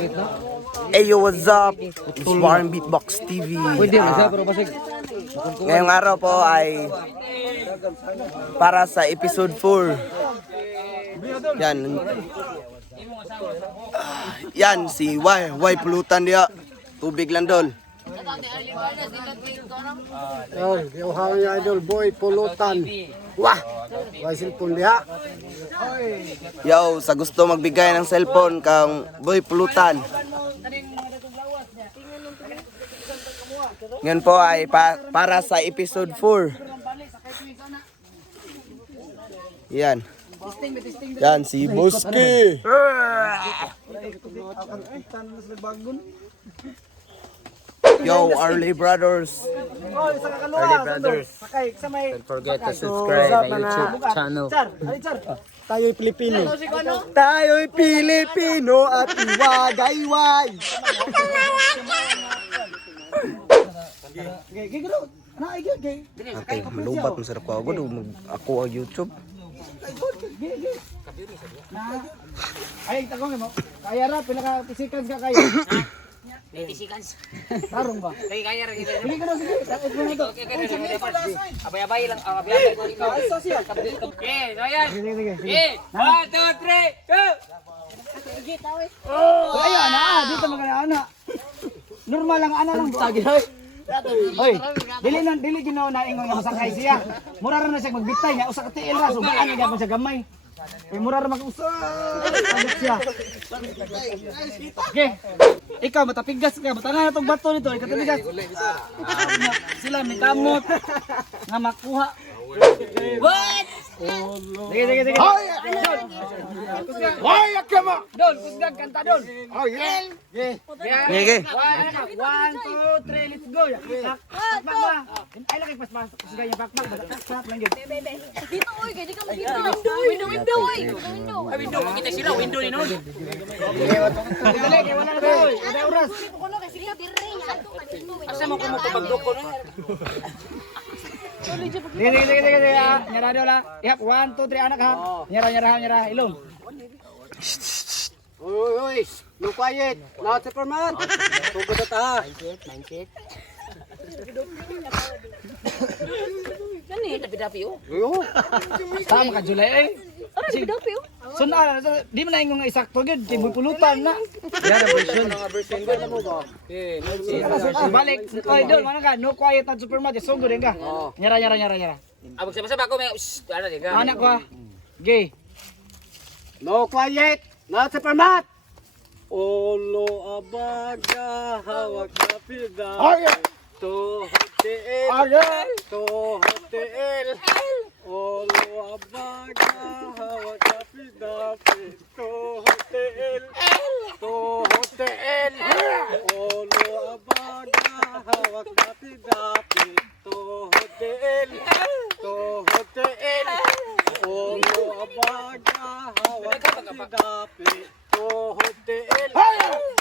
Hey yo, what's up? It's Warren Beatbox TV. Ngayong araw po ay para sa episode 4. Yan. Yan si Y pulutan dia. Tubig lang dol. Yung hangin idol boy pulutan. Wah! May cellphone diha. Yo, sa gusto magbigay ng cellphone kang boy pulutan. Ngayon po ay para sa episode 4. Yan. Yan si Boski. Yo, Arley Brothers. Arley Brothers. Don't forget to subscribe my YouTube channel. Tayo'y Pilipino. Tayo'y Pilipino at iwagayway. Okay, malubat mo sa ako. Ako ang YouTube. Ay, tagong mo. Kaya ra pinaka-physical ka kayo. 90 seconds. Tarong ba? Kaya ra gid. Hindi ka na sige. Tapos mo na to. Abay-abay lang, abay-abay ko ikaw. Okay, so yan. Sige, sige. Okay, 1 2 3 go. Oh, ayan na. Dito magana ana. Normal lang ana lang. Tagi hoy. Hoy, dili ginaw na ingon nga masakay siya. Mura ra na siya magbitay nga usa ka tiil ra so gaan gyapon siya gamay. Mura ra mag-usa. Agit siya. Okay. Ikaw matapigas ka, matangan na tong bato nito, ikatapigas. Sila may kamot nga makuha. What? Sige. Hoy! Hoy, akama! Don, kusgag kanta don. Oh, yeah. Okay. Sige. 1 2 3 let's go. Pakpak ba? Ay laki pas kusgag yung pakpak, pakpak lang yun. Dito oy, kaya di ka makita. Window oy. Window. Ay window, makita sila window ni non. Dali, kaya wala na tayo. Ada oras. Kuno kasi dito dire ato kanino. Asa mo kumo pagdoko no? Sige. Nyara dola. Yap, 1 2 3 anak ha. Nyara ilong. Uy, no quiet. Not Superman. Tugod na ta. Mindset. Kani. Dapi-dapi oh. Tama ka July eh. Ara di dapi oh. So na, di mo na ingong isakto gyud, kay mo pulutan na. Yan ang version mo ba? Balik. Oy, dol, mana ka? No quiet at Superman, so good ka. Nyara. Abog sa ko may ano di ka. Anak ko ha. Gay. No quiet. Not Superman. Olo abaga hawak na pida. To hotel. To hotel. Olo abaga hawak na pida. To hotel. To hotel. Olo abaga hawak na pida. To hotel. To hotel. Olo abaga hawak na pida. To hotel.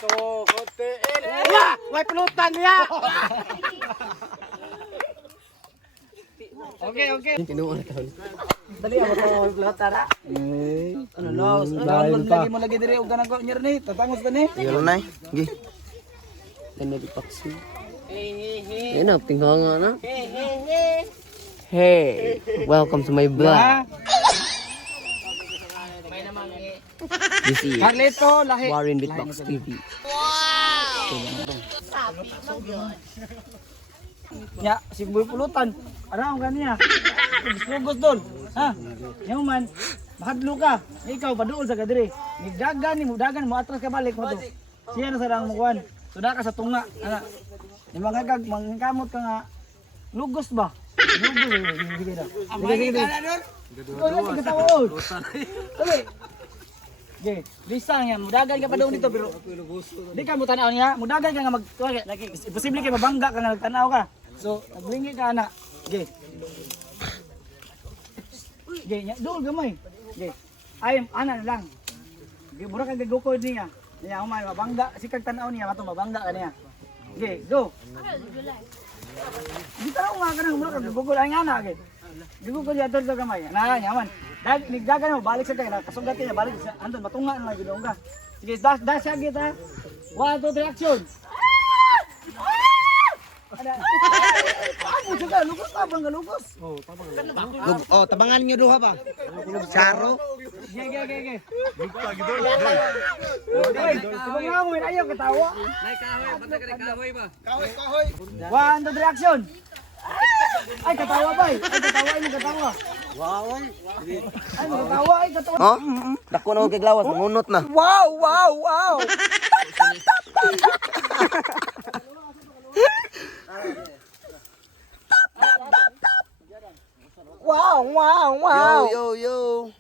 To hotel. Wah! May pulutan niya! Okay. Dali ako to latara. Ano laos? Lagi mo lagi dire og ganang ko nyer ni, tatangos ka ni. Yun na. Gi. Nagpaksi. Yan na, tinghanga na. Hey, welcome to my vlog. Ha? This is Carlito lahi. Warren Beatbox TV. Ya, si Boy pulutan. Ano ang kaniya? Sugos doon. Ha? Yung man, mahadlo ka. Ikaw, paduol sa kadiri. Nigdagan mo atras ka balik mo to. Siya na sa rang mukuhan. Suda ka sa tunga. Ana. Yung mga gag, mangkamot ka nga. Lugos ba? Lugos. Sige na. Sige. Sige katawa. Sige. Okay, bisa nga mudagan ka pa daw dito pero di ka mo tanaw niya, mudagan ka nga imposible kay mabangga ka nga nagtanaw ka. So, naglingi ka ana. Okay. Okay, dool gamay. Okay. Ay ana lang. Okay, mura ka gagukod niya. Niya umay mabangga, sikag tanaw niya mato mabangga ka niya. Okay, go. Di tanaw nga ka nang mura ka gagukod ay ana okay. Gagukod ya sa gamay. Na yaman. Nigdagan mo balik sa kanya, kasugati niya balik sa andun matunga na gidong ka. Sige, dash agit ha. 1, 2, 3, action. Ano juga lugos tabang ka lugos. tabangan nyo duha ba? Charo. Ge. Sabang ngawin ayaw katawa. Nay kahoy, banda ka kahoy ba? 1, 2, 3, action. Ay katawa bay. Ay katawa. Ay katawa ay katawa. Oh, dako na og kaglawas, ngunot na. Yo.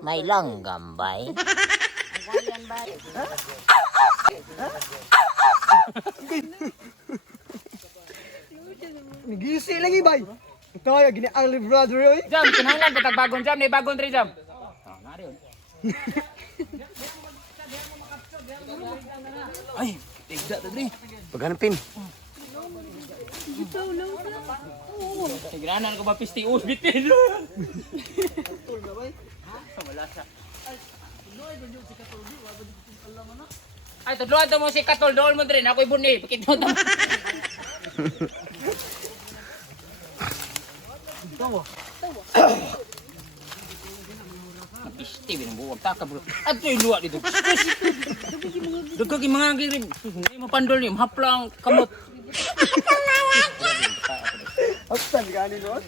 May langgam bay. Gisi lagi bay. Kaya gini Ali brother oy. Jam, kinahanglan kita bagong jam, ni bagong 3 jam. Ay, tigda to dre. Paghanapin. Tignanan ko ba pisti bitin. Ay, tudloan to mo si Katol dool mo dre, ako'y buni, pakit mo to. Pisti binubuwag taka bro. At to'y luwa dito. Dugag yung mga girim. Hindi mo pandol niyo, haplang kamot. Aksan gani no.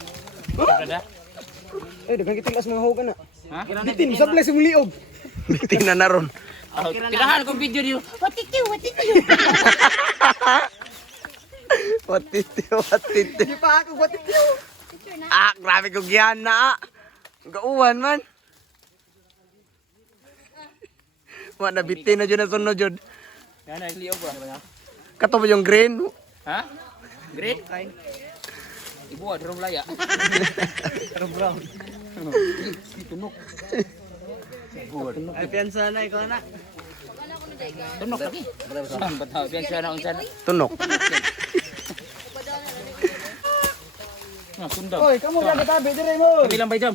Kada? Dagan kiting mga hugan na. Ha? Bitin sablay sa liog. Bitin na naron. Tirahan ko video niyo. Watiti. Di pa ako watitiyo. Grabe ko giyan na. Gauwan man. Wala bitin na dyan na sunod dyan. Yan ay liog ba? Kato ba yung green? Ha? Great kay. Ibu ada laya. Ay piyansa na ikaw na. Tunok lagi. Saan ba tao? Biyan siya na unsan. Tunok. Sundang. Oy, kamu lang katabi dire mo. Kabilang ba jam?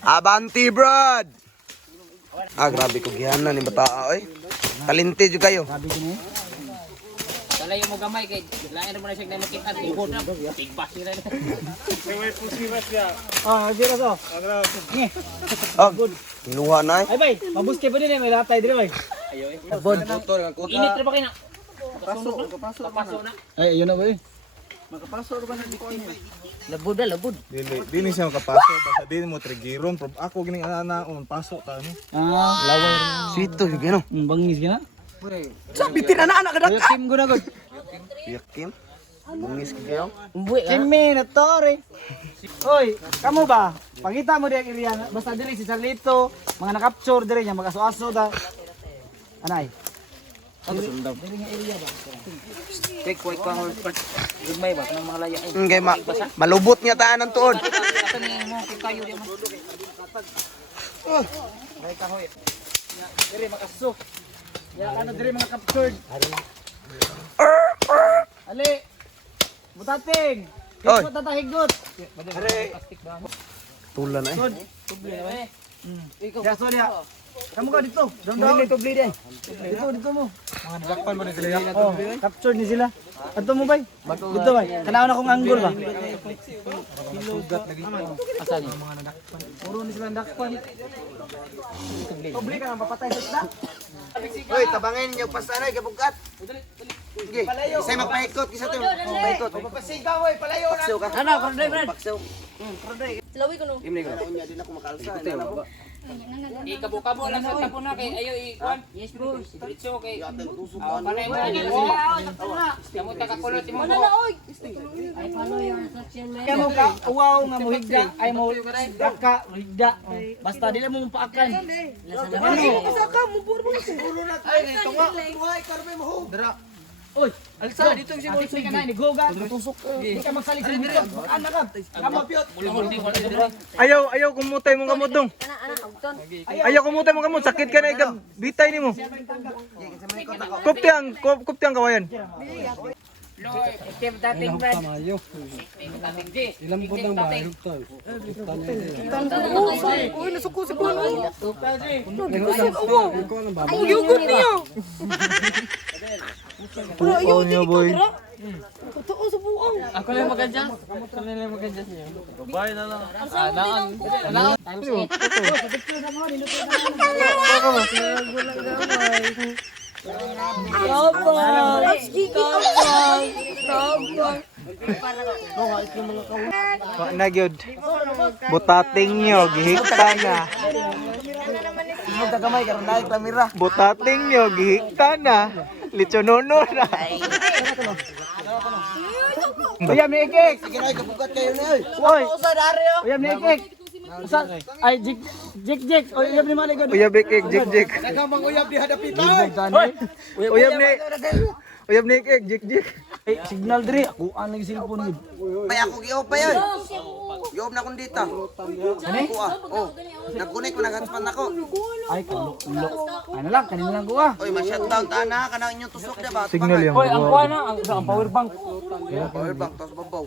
Abanti, brad! Grabe ko giyan na ni bata oy. Talente jud kayo. Kalayo mo gamay kay lain mo na siya na makita. Tuhod na. Tigbas nila. Bira so. Inuha na eh. Ay bay, mabuske pa din may latay dire bay. Init na ba kayo na? Paso na. Ay, yun na bay. Labod. Dili siya makapasok basta dili mo trigiron prob ako gining anaon pasok ta ni. Laway. Sweet to yung gano. Bangis ka na. Sa bitin na anak kada. Team ko na gud. Yakin. Bungis kayo. Terminator. Oy, kamu ba? Pangita mo diya iriya. Basta diri si Sarlito, mga na-capture diri niya magaso-aso da. Anay. Quick ka mo. Gumay ba kanang mga laya. Ngay malubot niya taan ang tuod. Ito ni mo kay kayo di mo. Ay kahoy. Diri makaso. Ya ano diri mga captured. Ali. Butating. Oy. Higot na tahigot. Tulan eh. Ya so dia. Kamu ka dito. Down. Dito mo. Dakpan mo ni sila. Oh, captured ni sila. Ato mo bay? Dito bay. Kanaon akong angle ba? Asa ni? Puro ni sila dakpan. Obli ka nang papatay sa isda. Hoy, tabangin niyo pasanay kabugat. Sige, isa'y magpahikot kisa to. Magpahikot. Papasigaw oy, palayo na. Paksaw ka. Ano, Frodoy, Brad? Paksaw. Lawi ko no. Unya din ako makalsa. Ikabo-kabo lang sa tapo na kay ayo i-kuan. Yes, bro. Diretso kay. Panay mo niya. Kamu takakulot mo. Ano na oy? Kamu ka uwaw nga muhigda ay mo daka muhigda. Basta dili mo mapaakan. Isa ka mo puro mo siguro na. Ay, tunga. Oy, alsa dito si Bolso ka na ni Goga. Tusok. Di ka magsalig sa dito. Anak ka. Kamu piot. Ayaw kumutay mo kamot dong. Ana ugton. Ayaw kumutay mo kamot sakit ka na bitay nimo. Kuptiang kawayan. Itim dating Brad. Itim dating G. Ilang po nang bahay. Uy, nasuko si Bono. Ang yugot niya. Pero ayaw niya boy. Totoo sa buong. Ako lang mag-adjust. Ako lang mag-adjust niya. Bye na lang. Times 8. Wa na gyud. Butating nyo gihikta na. Imo tagamay karon naik kamera. Butating nyo gihikta na. Lichonono na. Uyab ni Ikik. Sige na kabugat kayo na oy. Oy. Uyab ni Ikik. Ay, jik. Uyab ni Malik. Uyab ikik jik. Nagamang uyab di hadapitan. Uyab ni ikik jik. Eh, signal diri. Ako ang lagi cellphone gid. May ako giop pa yun. Giop na kong dita. Ako oh. Nag-connect ko nag-hotspot ako. Ay, kalo. Ano lang, kanina lang ko ah. Oy, ma-shutdown ta na kanang inyong tusok diba? Signal yang. Hoy, ang kuha na, ang power bank. Power bank tos babaw.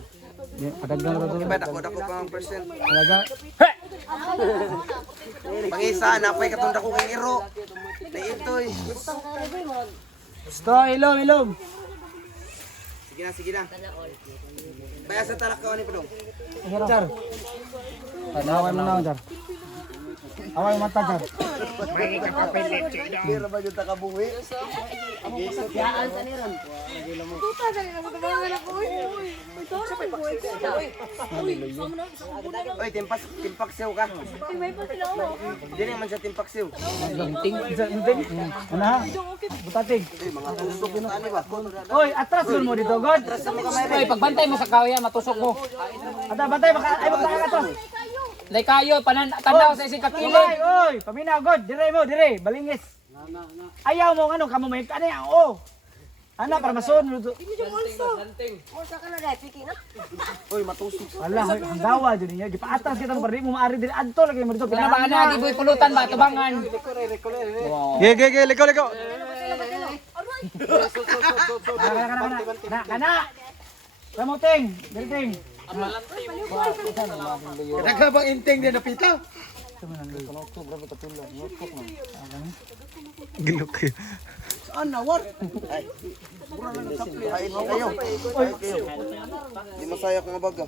Padagdag ra to. Iba dako pang percent. Talaga. Pangisa napay katong dako kay iro. Na itoy. Sto, ilom. Sige na. Baya sa talak ka ni padong. Jar. Away mo na, Jar. Away mata, Jar. Dira ba jud ta kabuhi? Tuta sa mga tabangan ako. Uy, Oy, timpak siw ka. may pa sila ako. Dili man siya timpak siw. Inting. Ano ha? Butatig. Oy, mga tusok yun ani ba? Oy, atras mo dito, God. Hoy, pagbantay mo sa kahoy, matusok mo. Ata, batay, ay baka atras. Lay kayo, tanaw sa isang kakilid. Oy, paminaw, God. Dire, balingis. Ayaw mo ano, kamo may ano yan, oo. Ana, para masunod. Ulsa ka na dahil, piki na. Oy, matusok. Wala, ang gawa dyan niya. Gipaatas kita ng bari mo maari din. Adto lagi mo dito. Pinabangan na, di boy pulutan ba, tubangan. Ge, liko. Kana. Kamuting, diriting. Daga bang inting din napita? Gilok kayo. Saan na war? Ay. Ay, kayo. Di masaya ko mabaga.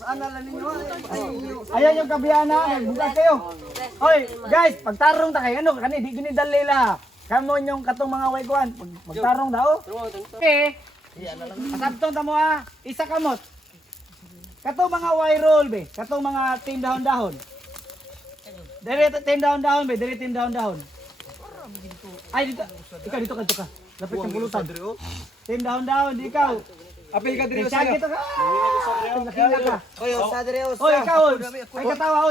Saan na lang ninyo? Ayan yung kabiyana, bukas kayo. Oy, guys, pagtarong ta kay ano, kani di gini dalila. Kamo yung katong mga waykuan, magtarong daw. Okay. Asabton ta mo ha, isa kamot. Katong mga roll be, katong mga team dahon-dahon. Dire team dahon-dahon be, dire team dahon-dahon. Ay dito, dito ka. Lapit ng pulutan. Team dahon-dahon, di ikaw. Apil ka diri Sige ka. Nakila ka. Oy, sa dire usa. Oy, ikaw.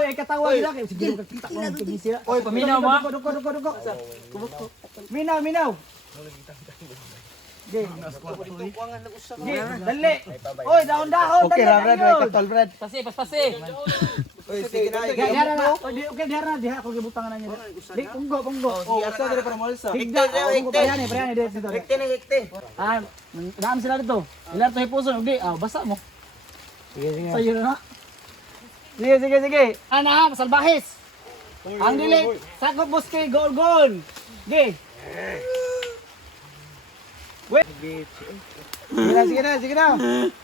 Ay katawa nila kay sige kita ko ng tigisi. Oy, paminaw mo. Duko. Minaw. Ge. Dali. Oy, dahon-dahon. Okay, Brad, katol Brad. Pasi. Oy, sige na. Diara na. Okay, diha ako gibutangan na niya. Di punggo. Oh, usa dire para malsa. Higda. Priyane dito. Hekte. Ah, daan sila dito. Ilan to hipuson ugdi. Ah, basa mo. Sige. Sayo na. Sige. Ana, salbahis. Ang dili, sakop buski, gol. Ge. Wait.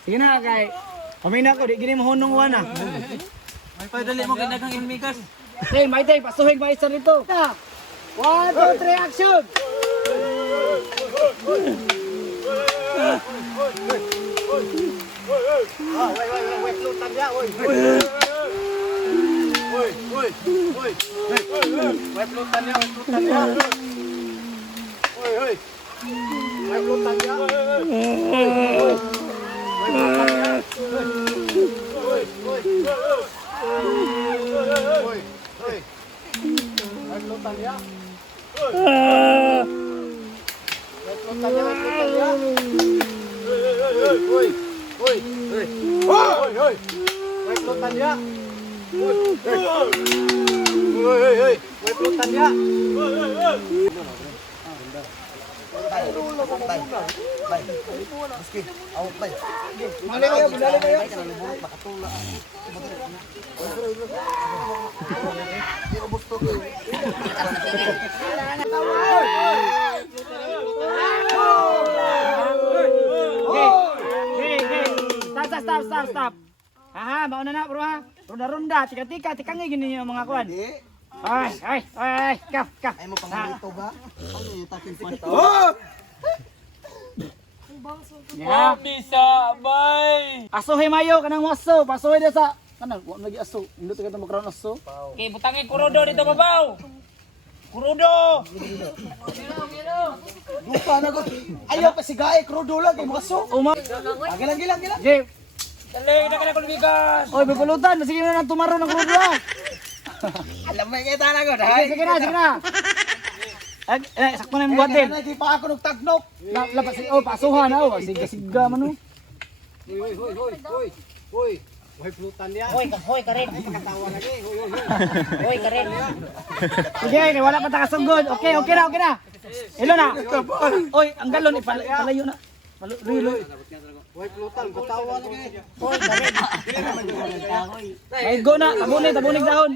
Sige na kay. Pamina ko, di gini mahunong wana. May padali mo kinagang inmigas. Hey, Maitay, pasuhin pa isa rito. 1, 2, 3, action! Bay. Biski, awak bay. Bali kayo, bali kayo. Bay ka na liburot, makatula. Hindi ko gusto ko. Stop. Aha, mauna na bro ha. Ronda-ronda, tika-tika, tikangay gini yung mga kuan. Hindi. Ay, kaf. Ay mo pangulito ba? Ano yung taping panta? Ya. Bisa, bay. Aso himayo kanang aso, pasuhay dia sa kanang wa lagi aso. Indot ka magkaroon aso. Okay, butangin kurudo dito babaw. Kurudo. Lupa na ko. Ayaw pa si Gae, krudo lang kay maso. Uma. Gilang. Ge, Dali, na ka na bigas. oy bipulutan, sige na nang tumaro ng krudo ha. Alam mo kita na ko. Sige na. Sakto na yung buhat din. Di pa ako nagtagnok. Lapas, pasuhan na, siga man no. Hoy, plutan niya. Hoy, Karen. Hoy, Karen. Sige, wala pa takasugod. Okay na. Ilo na. Oy, ang galon ipalayo na. Lulo. Hoy, plutan, katawa lagi. Ay go na, tabunig dahon.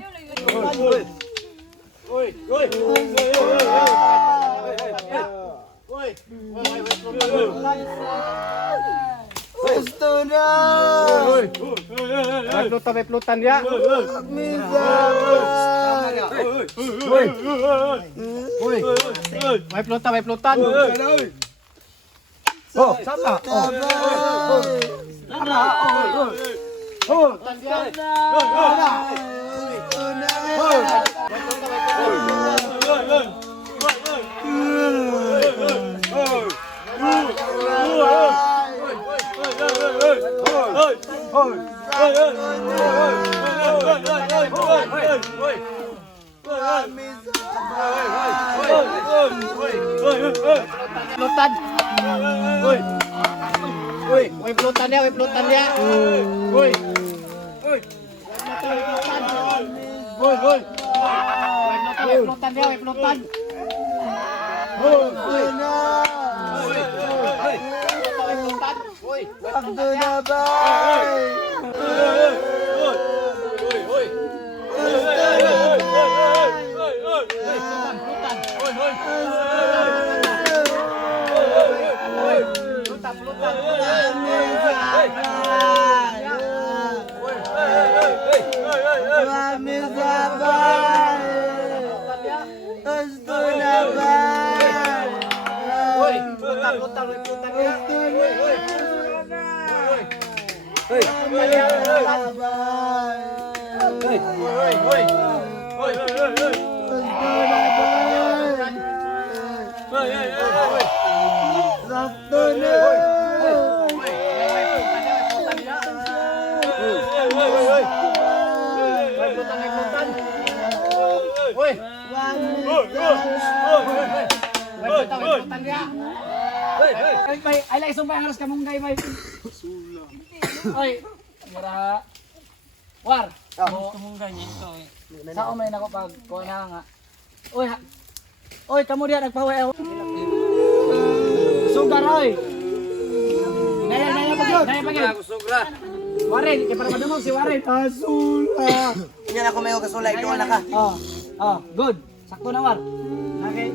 Gusto na. May plutan niya. May plutan. Oh, sama. Plutan. May plutan niya. May plutan. Gusto na ba? Ay, like sumpah harus kamu nggak bay. Oy, mira. War. Tumungan niya ito eh. Sa umay nako pag ko na nga. Oy, kamu dia nagpawa. Sugar oy. Naya pagyo. Sugra. Waren, kay para madumog si Waren. Asula. Yan ako may kasulay. Ikaw na ka. Good. Sakto na war. Okay.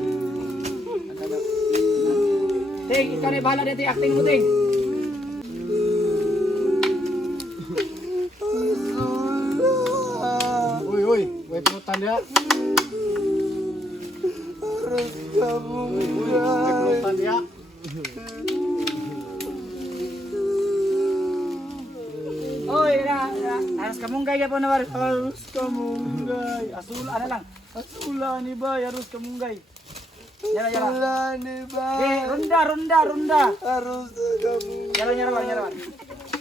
Ting, ikaw na bahala dito acting mo, Ting. May plutan niya. May plutan niya. Oy, harus kamunggay ka po na war. Harus kamunggay. Asula, ano lang. Asula ni ba, harus kamunggay. Yara. Ronda. Harus kamu. Yara.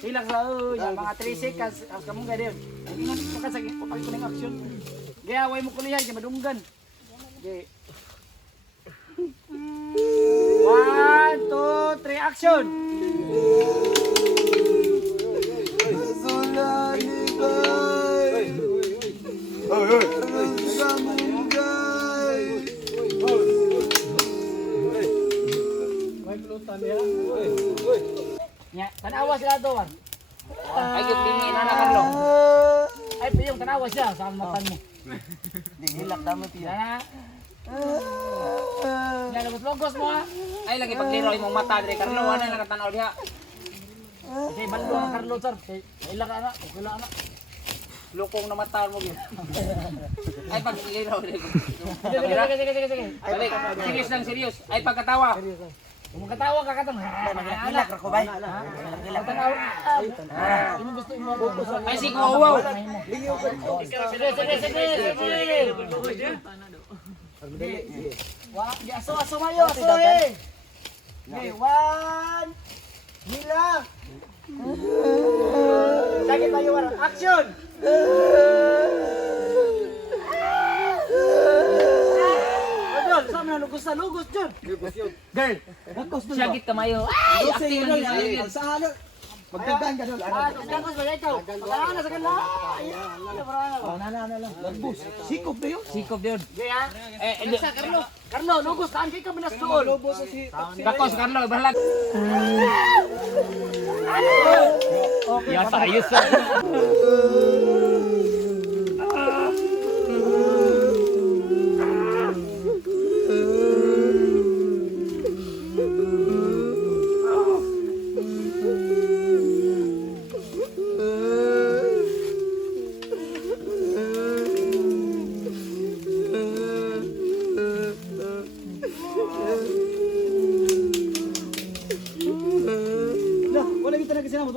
Hilang sa yung mga 3 seconds harus kamunggay din. Ingat mo ka sa pagkuning action. Gaya, way mo kulihan, kaya madunggan. Okay. 1, 2, 3, action! May plutan niya. Nya, tanawa sila to, War. Ay, yung dingi na Carlo. Ay, piyong tanawa siya sa matan mo. Di hilak damo tiya. Yan na. Yan, lugos mo ha. Ay, lagi pagliro imong mata dire Carlo. Ano lang katanaw diha? Kasi balo ang Carlo, sir. Ilang ka na, okay lang na. Lukong na mata mo gyud. Ay, pagliro dire. Sige. Balik, serious lang, serious. Ay, pagkatawa. Kung katawa ka katang. Hilak ra ko bay. Hilak tanawa. Ano gusto mo? Ay, si wow. Sige. Wah, aso mayo, aso eh. Okay, 1. Hila. Sakit tayo, War. Action. Jol, saan na lugos na lugos, Jol? Girl, lugos doon. Syagit kamayo. Ay, acting lang yun. Sa ano? Magdagan ka dol. Lugos ba ikaw? Wala na sa kanila. Na lang. Lugos. Sikop na yun. Sikop yun. Okay, ha? Carlo, lugos. Saan kayo ka binastool? Bakos, Carlo, bahalag. Okay, Yasa, ayos. wala kita na kasi na mo.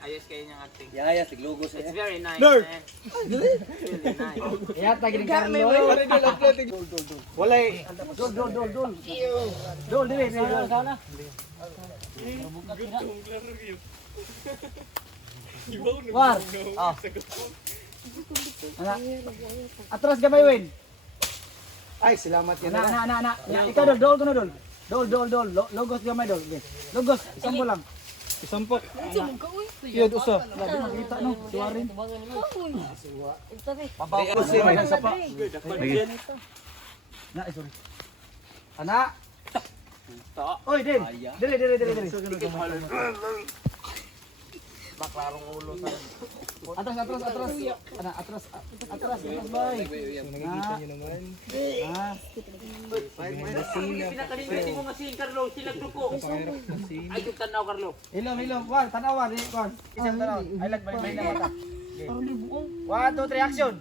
Ayos kayo niyang acting. Yaya tiglugos It's very nice. Nerd. Man. Really nice. Kaya tagin Carlo. Wala Dol, dili, sana. War. Ana. Atras gamay wen. Ay, salamat yan. Ana. Ikaw dol kuno dol. Dol. Logos gamay dol. Logos, sampo lang. isampok. Iyo uso. Lagi makita no, suwarin. Na, sorry. Ana. Oy, din. Dili. Baklarong ulo sa. Atras. Ana, atras bay. Nakikita niyo naman. Pinakalimiti mo nga si Carlo, sila truko. Ay, yung tanaw, Carlo. Hilom, War, tanawa ni War. Isang tanaw. I like may na mata. 1, 2, 3, action.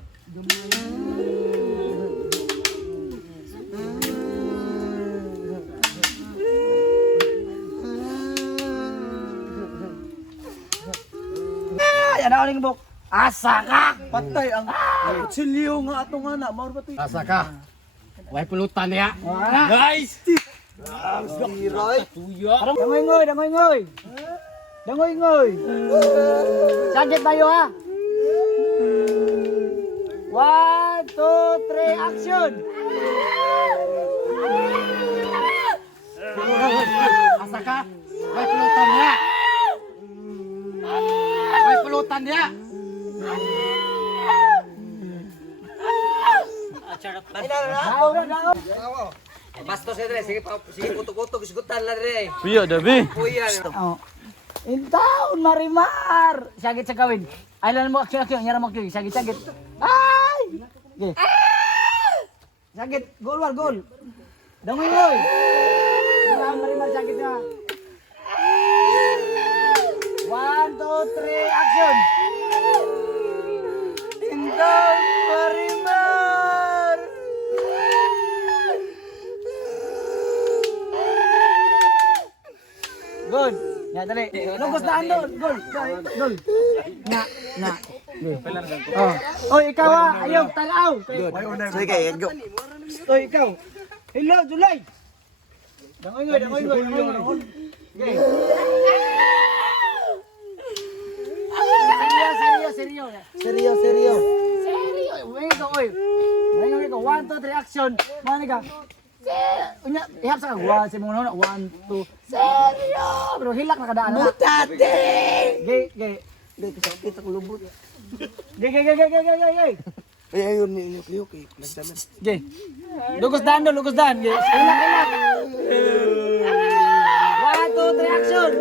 Yan ako ning bok. Asa ka! Patay ang kutsilyo nga atong ana, mao ba to? Asa ka? Way pulutan ya. Guys! Giray. Dangoy. Sakit tayo ha. 1, 2, 3, action! Asa ka? Way pulutan ya. Way pulutan ya. Daw. Bastos dre, sige kutok-kutok isugutan la dre. Kuya, dabi. Kuya. Oh. Intaon marimar. Sakit sa kawin. Ay lan mo action, nyara mo action. Sakit. Ay! Okay. Sakit, gol. Dangoy. Intaon marimar sakit na. 1, 2, 3, action! Intaon marimar. Good. Ya dali. Lugos na ando. Gol. Na. Oh. Oy, ikaw ah. Ayaw, tagaw. Sige, go. Oy, ikaw. Hello, July. Dangoy ngoy. Okay. Seryo. Seryo. Wait ko, oy. May ko 1 2 3 action. Mani ka. Unya, ihap sa ka. 1 2. Seryo. Pero hilak na kadaan na. Butate. Ge. Dahil kasakit ako lubot. Ge. Ay, ayun ni Yuki. Nagdaman. Ge. Lugos dan. Ge. Hilak. 1 2 3 action.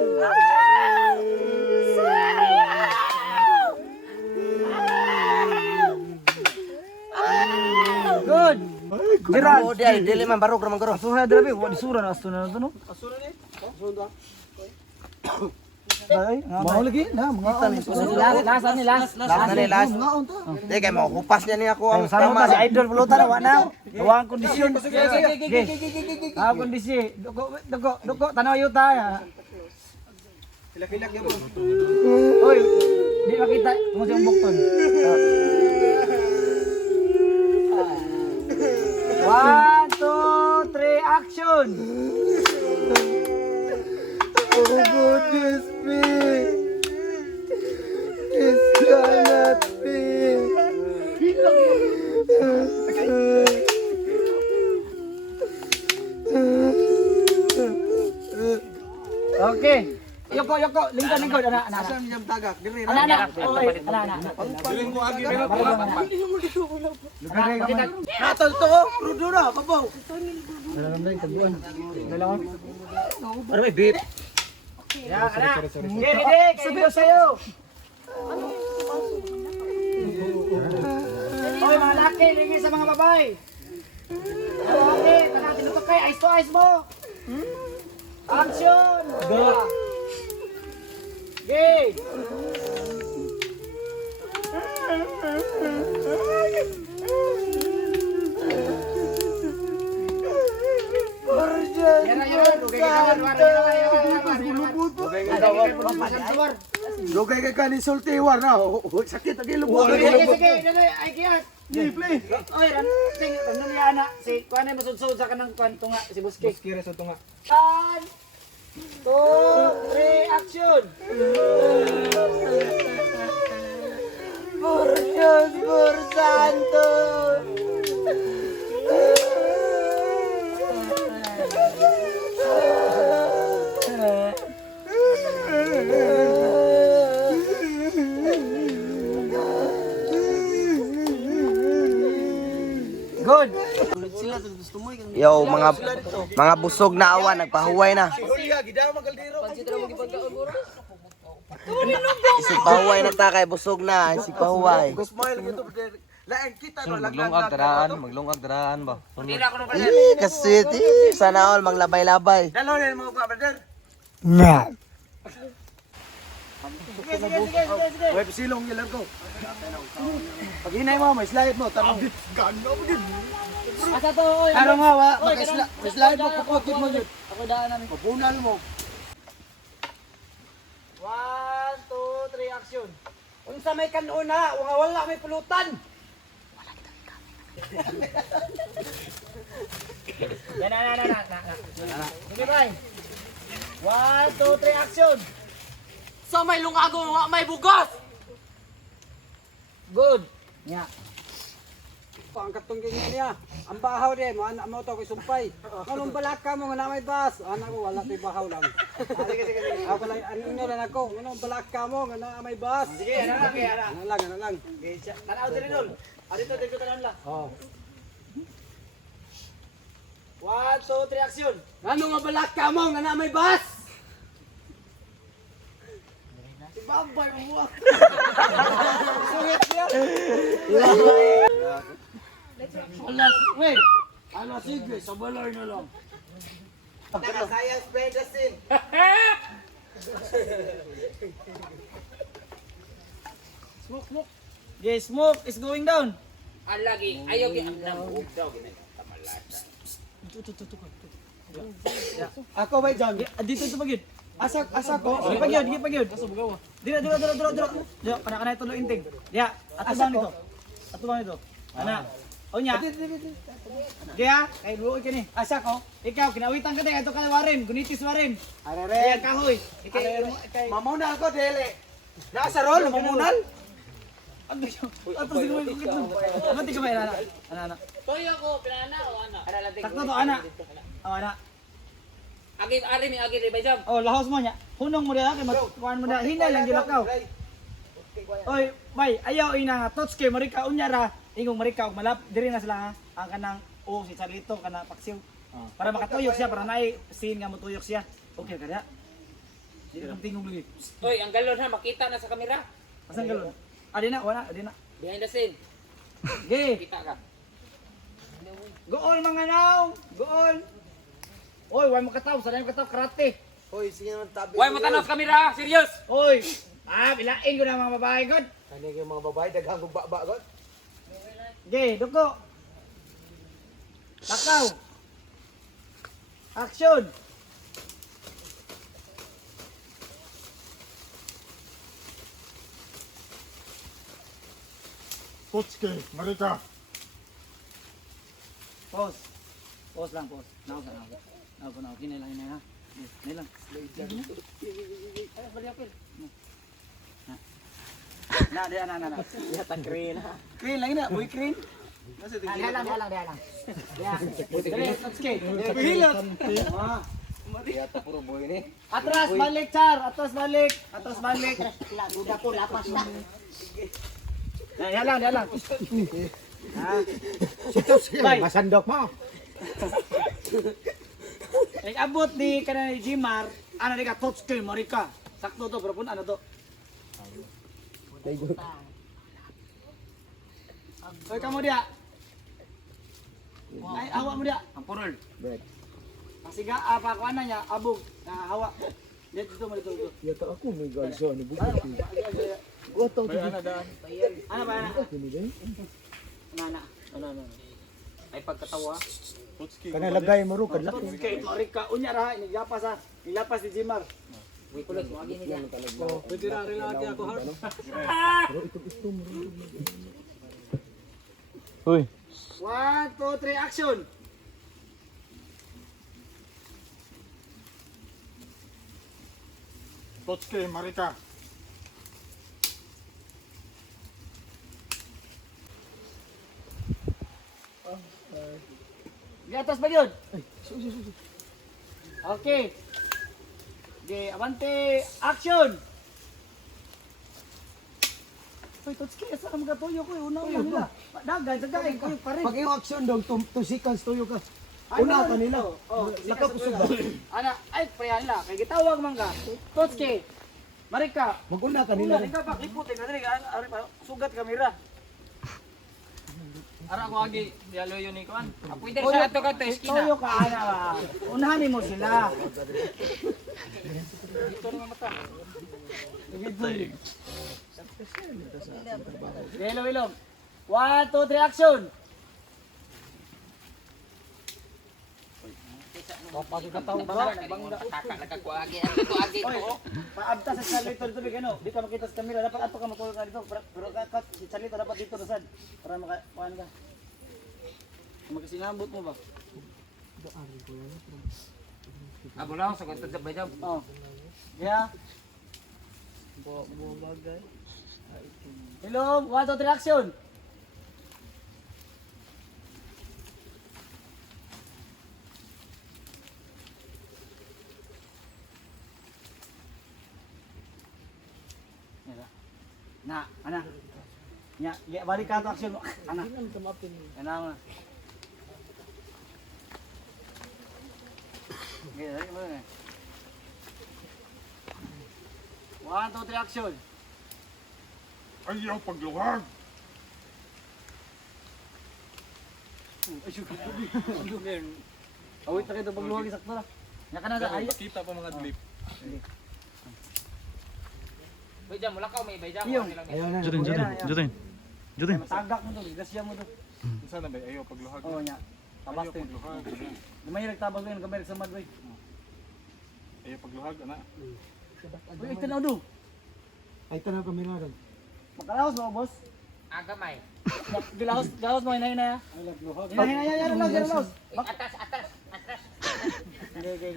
Good. Gerard. Oh, dia dili man barok ramang garo. Asuha drabe, wa disura na asto na to no. Ay, mau lagi na mga last. Last na ni last. Di kay mo hupas niya ni ako ang Sama tama. si idol pulutan wa na. Wa ang kondisyon. Ah, kondisi. Doko tanaw yuta ya. Hilak-hilak gyud. Oy, di makita mo siyang bukton. 1 2 3 action. Oh goodness me. This cannot be. Okay. Yoko, lingkod, anak. Asa niyang tagak diri. Anak. Oy, anak. Diling ko agi pero Hatol to, rudo na, babaw. Ano may beep? Ya, anak. Dik, sabi ko sa'yo. Oy, mga laki, lingi sa mga babae. Okay, tara, tinutok kayo, ice to ice mo. Action! Go! Okay! Dugay kay kanin sulti war na. Sakit ang ilubot. Sige, ay kiyat. Play. Oy, ano niya anak? Si kuan ay masudsud sa kanang kuan tunga si Buski. kira sa tunga. 1 2 3 action. Por Dios, por santo. Good. Yo, mga busog na awan nagpahuway na. Isig pahuway na ta kay busog na, isig pahuway. Maglungag daraan ba? Tira ko ng brother. Kasweet, sana all maglabay-labay. Sige. Silong ilang ko. Pag hinay mo, may slide mo, tanong. Asa to, oy. Pero nga, slide mo, kukutit mo yun. Ako daan namin. Mabunan mo. 1 2 3 action. Unsa may kanuna, wala may pulutan. Na. Sige, bye. 1 2 3 action. Sa may lungago, may bugos. Good. Nya. Ang katong ganyan niya. Ang bahaw din, mo to ko'y sumpay. Anong balaka mo nga na may bas? Anak ko, wala ko'y bahaw lang. Sige. Ako lang, ano lang ako, anong balaka mo nga na may bas? Sige, ana. Ano lang. Tanaw diri dol. Arito dito tanan la. Oh. 1 2 3 action. Ano nga balaka mo nga na may bas? Babay mo. Wait. Ano sige, sa balay na lang. Science medicine. Smoke. Yes, smoke is going down. Alagi, ayaw gi ang namuog daw ginagkamalata. Ako ba dyan? Dito ito pagid. Asa ko. Di pagyod. Dira. Dira, kana ito lo inting. Ya, ato bang ito. Ana. O nya. Kaya, kay luoy ka ni. Asa ko? Ikaw, kinawitan ka tayo. Ito ka warin. Gunitis warin. Are Kaya ren. kahoy. Ikay. Mamunal ko dili. Nasa rol mamunal. Ano yun? Ato siguro yung kukit mo. Mati ka ba yan, anak? Anak. Toyo ko, pinana o ana? Ana lang Sakto to, anak. O, anak. Agi ari mi agi ri bayjam. O, lahos mo niya. Hunong mo na, kay kuhaan mo na. Hinay lang gilakaw. Oy, bay, ayaw ina nga. Tots kay Marika, unyara. Ingong Marika, malap. Diri na sila ha. Ang kanang, si Charlito, kanang paksiw. Para makatuyok siya, para naay scene nga matuyok siya. Okay ka na. Hindi kang tingong lagi. Oy, ang galon ha makita na sa kamera. Asan galon? Adi na, wala, adi na. Behind the scene. Ge, Kita ka. gool mga naw. Gool. Oy, way mo kataw, sanay mo kataw karate. Hoy, sige naman tabi. Why mo tanaw sa kamera? Serious? Oy, bilain ko na mga babae god. Kani yung mga babae daghang gugba god. Ge, duko. Takaw. Action. Totsuke, Marika. Pause. Pause lang, pause. Naw sa naw. Naw. Hinay lang, hinay ha. Hinay lang. Ay, bali apil. Na, dia na. Yatang green ha. Green lang ina, boy green. Dia lang. Dia. Dali, okay. Hilot. Yata puro boy ni. Atras balik, Char. Atras balik. Udah po lapas na. Dia lang. Bay. Masandok mo. Abot di kana ni Jimar, ana di ka Totsuke Marika. Sakto to, pero pun ano to? Oy, kamu dia. Ay, hawa mo dia. Ang purol. Pasiga apa ko ana niya, abog. Hawa. Dito mo dito. Yata ako may ganso ni buti. Ana ba ana? Ana. Ay pagkatawa. Totsuke. Kana lagay mo ro kadlak. Totsuke Marika unya ra nilapas ni Jimar. Kulot mo agi niya. Pwede ra rin lagi ako hard. Uy. 1, 2, 3, action. Totsuke, Marika. Di atas ba yun? Okay. Okay, abante, action! Uy, Totsuki, asa ka magatuyo ko? Una nila. Dagan, sagay, ko pa rin. Pag yung action dog 2 seconds tuyo ka. Ay, Una no, ka nila. Oh, Lakaw ko suba. Ana, ay, prehan nila. Kaya gitawag man ka. Totsuki, Marika. Maguna ka nila. Ikaw pa, lipot, ikaw dali. Sugat kamera. Ara ko agi, dialo yun ni Kuan. Pwede sa ato ka to Toyo eskina. ka, ana ba? Unahan mo sila. Ilog. 1, 2, 3, action! Papakikataw ba? Taka nakakuagi. Ito agi Oy, ko. paabta sa Charlito dito big ano, di ka makita sa camera, dapat ato ka matulog ka dito, pero kat si Charlito dapat dito rasad para makakuan ka. Magkasinabot mo ba? Abo lang sa kwento sa bayjam. Oh. Yeah. Hello, 1, 2, 3, action! Na, ana. Ya, balik ka to action mo. Ana. Ana mo. Okay, dali mo na. 1, 2, 3, action. Ayaw pagluwag. Ay, sugar. Awit na kayo pagluwag sakto na. Nya kana sa ay. Kita pa mga drip. Bayjam wala ka may bayjam. Iyong. Ayun na. Jutin. Tagak mo to, gasya mo to. Sana ba ayaw pagluwag? Oh, nya. Tabas Ayaw to. pagluwag. Lumay nagtabas ko yun, kamay sa madway. Ayaw pagluwag, ana. Uy, tanaw do. Ay tanaw kamera ron. Makalaos mo, boss. Agamay. Gilahos mo, hinay-hinay. Hinay-hinay, gilahos. Atas. Okay.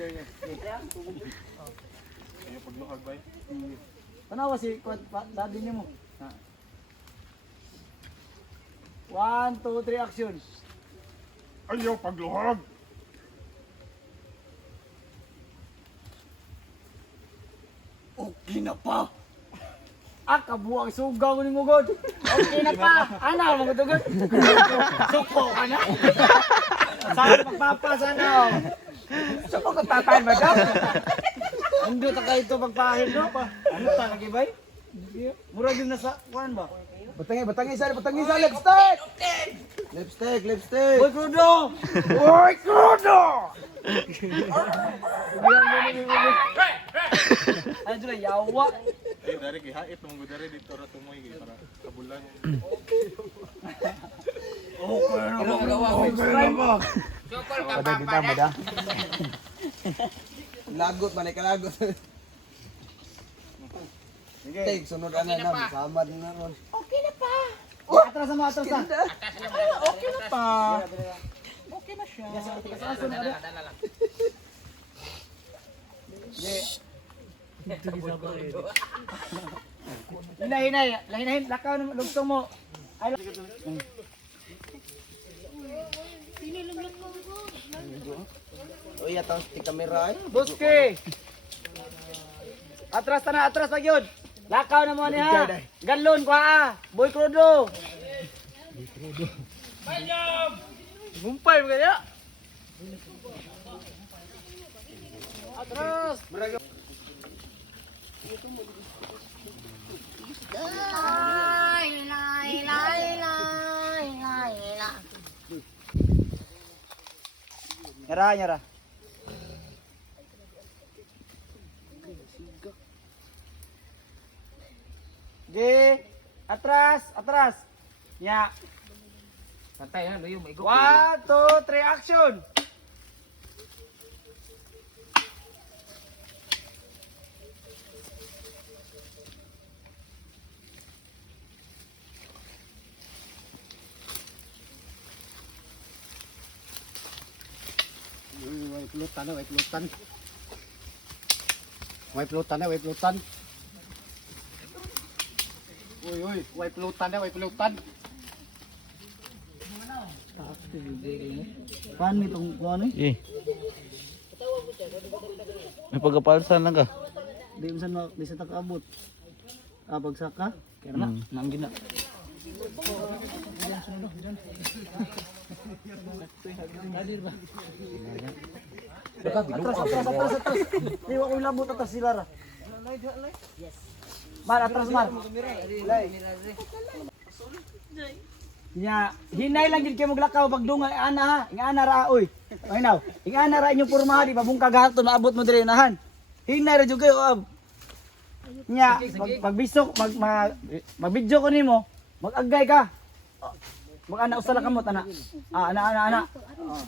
Ayo pagluhag bay. Tanawa si daddy niyo mo. 1, 2, 3, action. Ayo pagluhag. Okay na pa. Kabuang sugaw ni Mugod. Okay na pa. Ana, mga tugod. Suko ka na. Saan magpapasan na? Suko ka tataan ba daw? Hindi ta kayo ito magpahil no pa. Ano ta lagi bay? Mura din na sa kuan ba? Batangin sa lipstick. Lipstick. Boy Crudo! Boy Crudo! Ano dyan, yawa. Eh dari gihait mong dari dito ra tumoy para kabulan. Sukol ka pa. Lagot, balik ka lagot. Sige, sunod na samad na ron. Atras na. Okay na pa. Okay na siya. Dala lang. Hinay, lakaw na lugtong mo. Ay, Uy, atang ti kamera ay. Buski! Atras na yun. Lakaw na mo niya. Galon ko ha. Boy Crudo. Gumpay mo kaya. Atras. Nyara. Di, atras. Ya. Santay ha, luyo, maigo. 1, 2, 3, action. Way pulutan. Uy, way pulutan. Paano itong kuha Eh. May pagkapalsan lang ka. Di sa takaabot. Bagsak ka? Kaya na, nanggina. Atras. Di ko labot atas sila ra. Mar, atras. Nya, hinay lang gid kay maglakaw pagdungay ana ha. Ingana ra oy. Aynaw. Ingana ra inyong pormaha di babungkag haton maabot mo diri nahan. Hinay ra jud kayo. Nya, pagbisok mag-video ko nimo, mag-agay ka. Mag-ana usala kamot ana. Ana.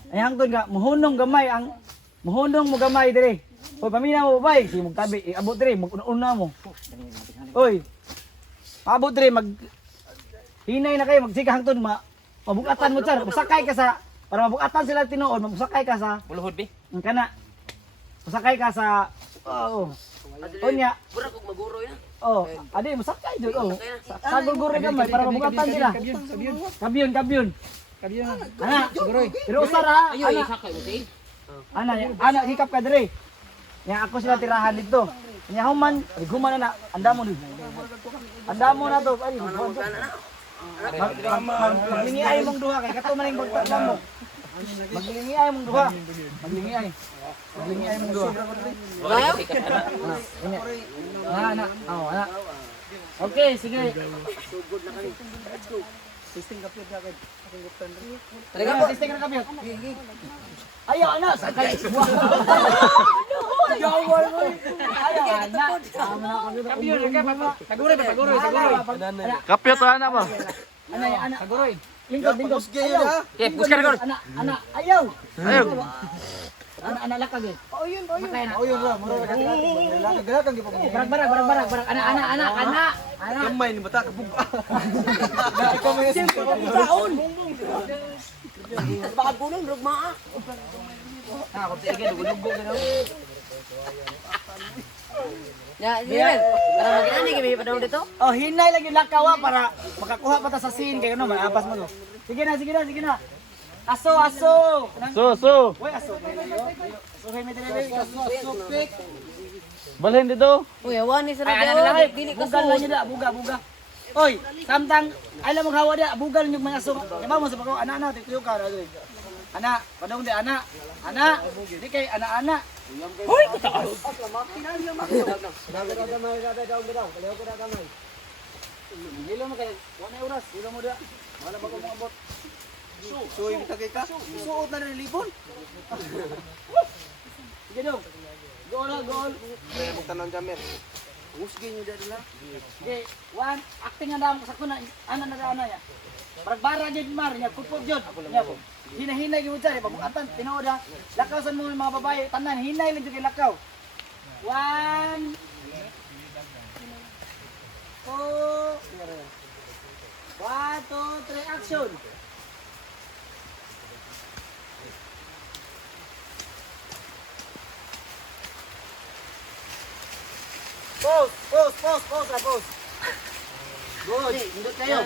Ay hangtod nga muhunong mo gamay diri. Oy pamina mo bay, si mong tabi abot diri, mag-una mo. Oy. Abot diri hinay na kayo, magsika hangtod, mabukatan mo sir, masakay ka sa, para mabukatan sila tinuod, masakay ka sa, Buluhod bi. kana, masakay ka sa, Onya. Mura kog maguro yan. Adi, masakay doon, sagol-guro gamay, para mabukatan sila. Kabyon. Ana, pero usar ha, Ayo, ana, isakay mo ti. ana, hikap ka diri. Yang ako sila tirahan dito. Nya human na, andamo na to, ay, maglingiay mong duha kay kato man yung pagtatlam mo. Maglingiay mong duha. Maglingiay mong duha. Ana. Okay, sige. Testing kapyot ka kay. Testing ka kapyot. Ayaw ana, sakay. Jawal mo. Ayaw ana. Kapyot ka. Taguroy. Kapyot ana ba? Ana. Taguroy. Lingkod. Okay, puskar ko. Ana. Ayaw. Ana lakag eh. Oh, yun, oh, yun. Makay na. Oh, yun ra, mura galakan gyud pag. Barag. Ana. Kamay ni bata kabuga. Ikaw may Taon. Baka gunong, rugmaa. Ako tige dugo ganaw. Ya, Jiren. Para mag-ani kami pa daw dito. Oh, hinay lang yung lakaw para makakuha pa ta sa scene kayo no, maapas mo to. Sige na. Aso. So. Uy, aso. So, may dili. Balhin dito. Uy, awan ni sa Ay, radio. ano lang, Dili ka bugal lang nila, buga. Oy, samtang alam mo hawa dia, bugal yung mga aso. Kaya mo sa pagkaw, ana, tituyo ka na doy. Ana, padong di ana. Di kay ana. Hoy, kataas. Dilo mo kay, wala oras, dilo mo dia. Wala ba ko mabot. So yung tagay ka. Suot na rin libon. Sige dong. Goal. Kaya magtanong jammer. Usgi niyo dali na. Okay, one, acting na daw sa kuna, ana ya. Bara jud mar, nya kupot jud. Nya po. Hinahinay gyud sa pabukatan, tinoda. Lakasan mo yung mga babae, tanan hinay lang jud kay lakaw. 1 2 1 2 3 action. Pause. Good. Indot kayo.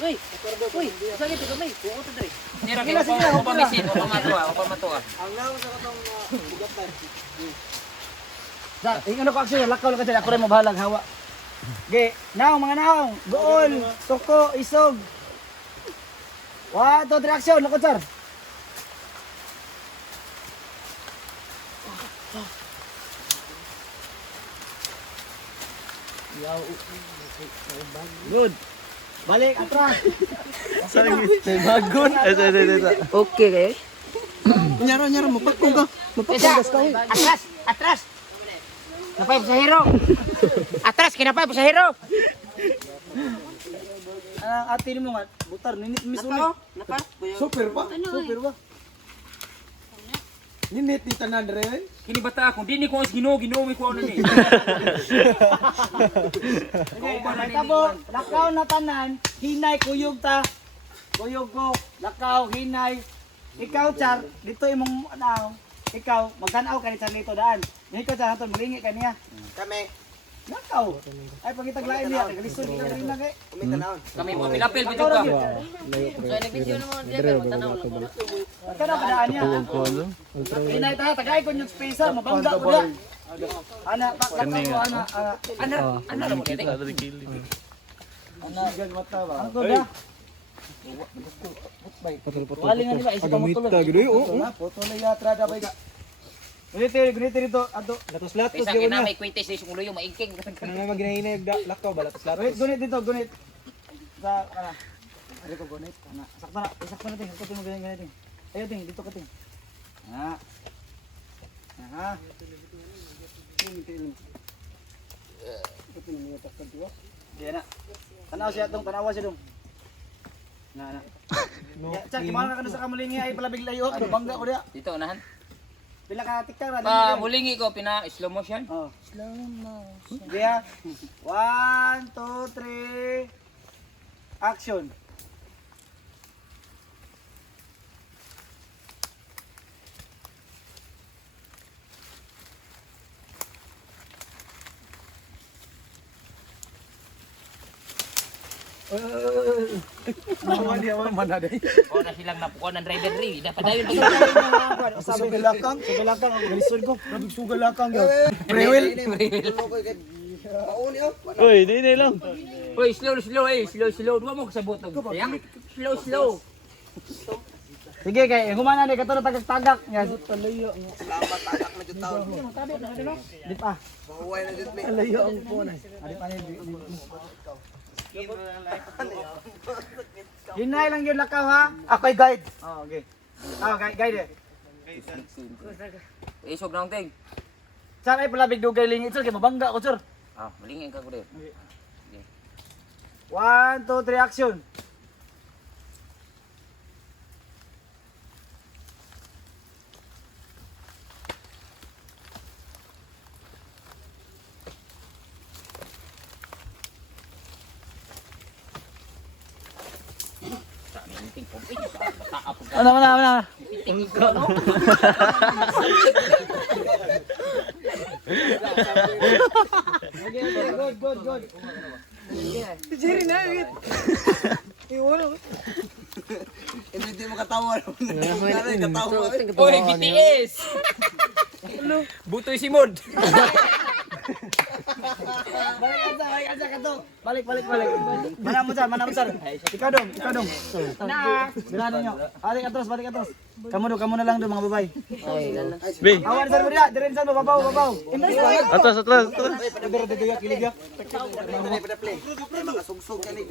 Uy, sige to kami. Buot to dre. Nira kay ko pamisit, o pamatuwa. Ang lawas sa katong bugatan. Sa, ano ko action, lakaw lang kasi ako rin mabahalag hawa. Okay, naong mga naong, goal, suko, isog. 1 2 3 action, lakot sir. Good. Balik, atras. Bagon. Okay kayo. Nyara mo pagkong ka. Atras. Napay po sa hero. Atras, kinapay po sa hero. Ang ate mo nga, butar, ninit misuli. Napa? Super pa. Super ba? Ninit ni tanan dre. Kini bata ako, di ni ko as ginoo mi ko ano ni. Okay, tabo, lakaw na tanan, hinay kuyog ta. Kuyog ko, lakaw, hinay. Ikaw, Char, dito imong ano, ikaw, magtanaw ka ni Char dito daan. Ikaw, Char, hatol, malingi ka niya. Kami. Lakaw. Ay, pagitaglain niya, nagalisod ka rin na kay. Kami tanawon. Kami mo pilapil Ikaw bitaw ka. lang yun. So, nag-video naman diyan, magtanaw lang. Ikaw na padaan niya. Hinay ta, tagay ko yung spacer, mabangga ko na. Ana, lakaw ko, ana mo dito. Ano to da? Wali nga nila, isa pa mo tulog. Putol na yatra da bay ka. Guniti dito, ato. Latos-latos Isa kina may kwitis ni sumulo yung maingking. Nang maginahinay lakaw ba latas latas. Gunit dito, gunit. Sa, kana. Ari ko gunit. Kana. Sakto na ting, sakto mo ganyan. Ayo ting, dito ka ting. Ha. Yan na. Tanawa siya dong. Na. Chak, gimana ka na sa kamulingi ay palabig layo, ano bangga ko dia. Dito unahan. Pila ka tikar na. Mulingi ko pina slow motion. Oh. Slow motion. Dia. 1 2 3 action. O na silang napukuan ng driver ri. Dapat dayon Sugalakang, galisod ko. Rabig sugalakang yun. Prewel. Pauni oh. Uy, di lang. Uy, slow. Duwa mo ko sa botog. Sayang. Slow. Sige kay, humana ni katulad tagak-tagak. Yan. Salamat tagak na jud taon. Di pa. Mahuway na jud mi. Adi pa ni. Hinay lang yun lakaw ha. Ako'y guide. Oh, okay. Guide. Isog na ang ting. Saan ay palabig dugay lingit sir, kay mabangga ko sir. Malingin ka ko din. 1 2 3 action. Mana. Okay, good. Hindi mo katawa. Katawa. Oy, BTS! Butoy si Mod. Balik aja ka to. Balik. Mana mo sir. Ikaw dong. Bilhan niyo. Balik atas. Kamu na lang doon mga babay. Be. Awan sir mo dia, diren sir mo babaw. Atas. Makasugsog ka ni.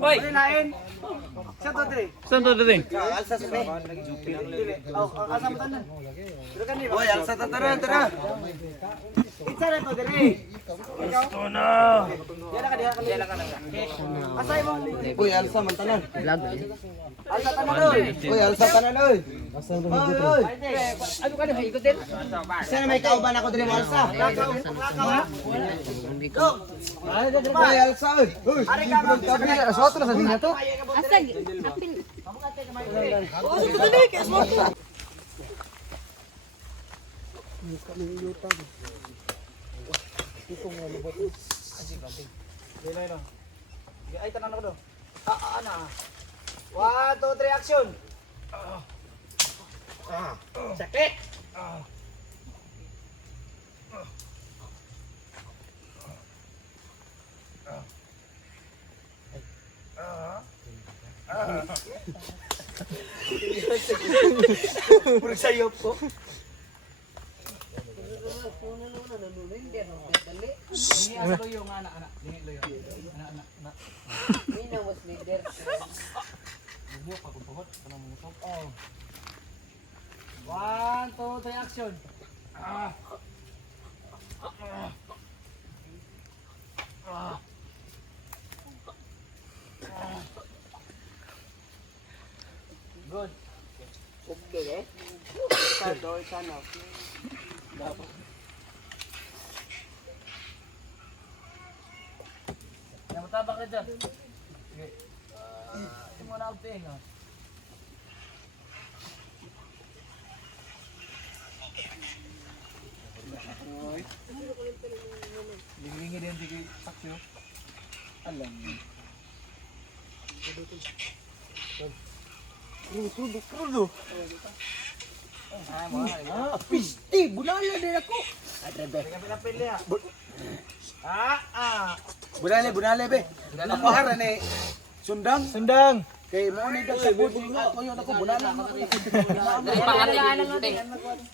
Oy, Saan to dito? Alsa sa me. Asa mo tanan? Oy, alsa ta tara. Itsa na to dire. Gusto na. Diyan ka. Asay mo. Oy, alsa man tanan. Alsa tanan oy. Oy, alsa tanan oy. Oy. ano ka na ba ikot din? Sana may kauban ako dire mo alsa. Lakaw ha. Oy, alsa oy. Oy. Ari ka ba? Suwato na sa dinya to. Asag. Apin. Ay tanan ako do. Ana. 1 2 3 action. Sakit. Puro sayop ko. Ini loyo nga anak. Dili loyo. Anak. Mina was leader. Oh. 1 2 3 action. Good. Okay eh. Sana. Yang matabak na dyan. Sige. Ito mo na ang ping. Lingi din di kay Paksyo. Alam. Krudo. Pisti, bunala din ako. Bunale be. Napahara ni Sundang. Kay mo ni dag sa budi nga ko ako bunala. Dari pa ating.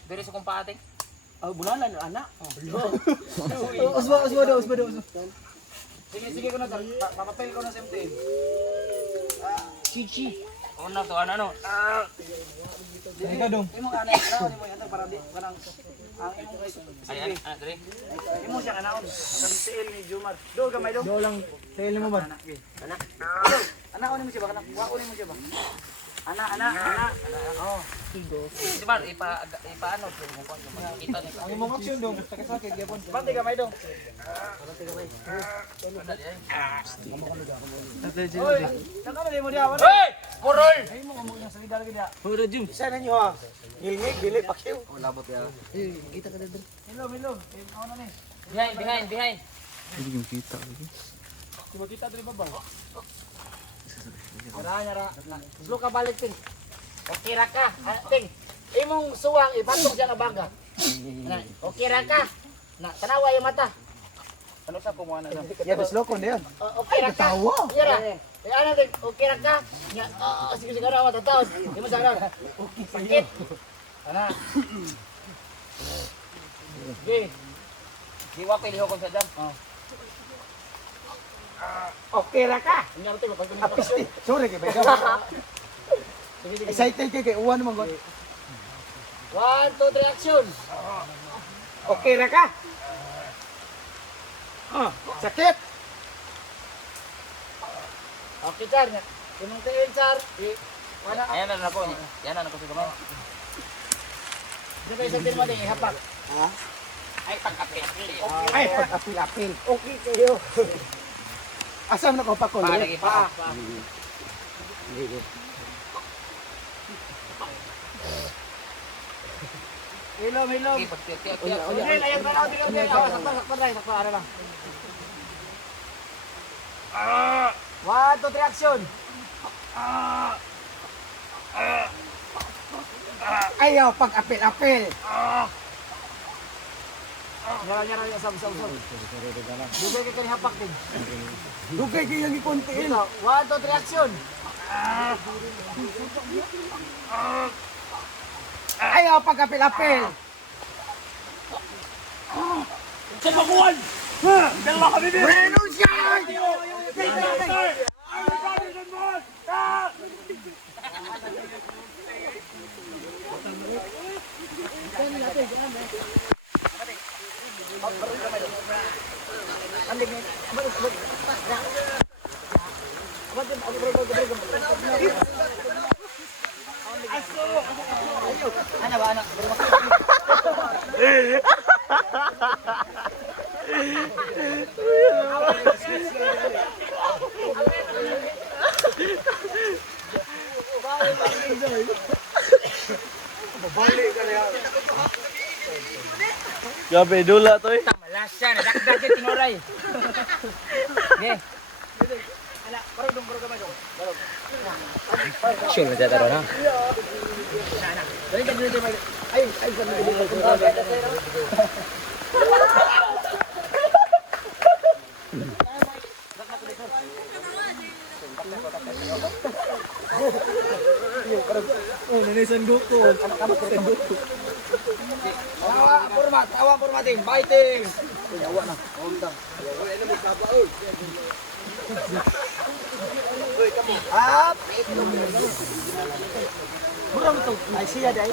Dari sa kong paating. Bunala ni anak. Usba. Sige ko na sir. Papapel ko na sa MTM. Chichi. Una to ano. Ikaw dong. Imo ka na mo yan para di kanang ang imong Ay, dari. imo siya kanaon. Sa MTL ni Jumar. Do gamay dong. Do lang. Tell mo ba? Anak. Anak ko nimo siya ba kanang wa ko nimo siya ba? Anak. Oh. Di ba ipaano kita ni. Ang imong action dong. Sakit gyapon. Bante gamay dong. Oy, saka na mo dia. Hey! Porol! Ay mo mo na salida lagi dia. Puro Jim. Isa na niyo ha. Ngilngig dili pakyo. Labot ya. Milom. Ano na ni? Behind. Hindi yung kita. Coba kita dari baba. Nyara. Slow ka balik ting. Okay ra ka. Ting. Imong suwang ipatok siya nga baga. Okay ra ka. Na tanawa yung mata. Ano sa kumuha na lang? Ya bis loko niyan. Okay ra ka. Yara. Eh ano ting okay ra ka. Nya sige ra wa tataos. Imo sa ra. Sakit. Ana. Okay. Diwa ko iliho ko sa dam. Okay ra ka. Nya ting pag ni. Sorry kay bega. Excited kay uwan man god. 1 2 3 action. Okay ra ka? Sakit. Okay sir. Imong tiin sir. Ayan na ako. Yan na ako sa kamay. Sabi sa mo din ihapak. Ay, pag-apil. Ay, pag-apil-apil. Okay kayo. Asam na ko pa ko. Lagi pa. Hilom. Sige, pag-tiyak-tiyak. Hindi, ayun pa lang. Sakpan ano lang. 1, 2, 3, action. Ayaw, pag-apil-apil. Nyara, sam. Dugay ka kani hapak din. Dugay kayo yung ikuntiin. 1, 2, 3, action. Ayaw, pag-apil-apil. Ano ba, anak? Gabi, dula to eh. Malasya, nadakdak yung tinuray. Okay. Sure, nadadaro na. Tawa formatin, fighting. Up. Burang to. Ay siya dai.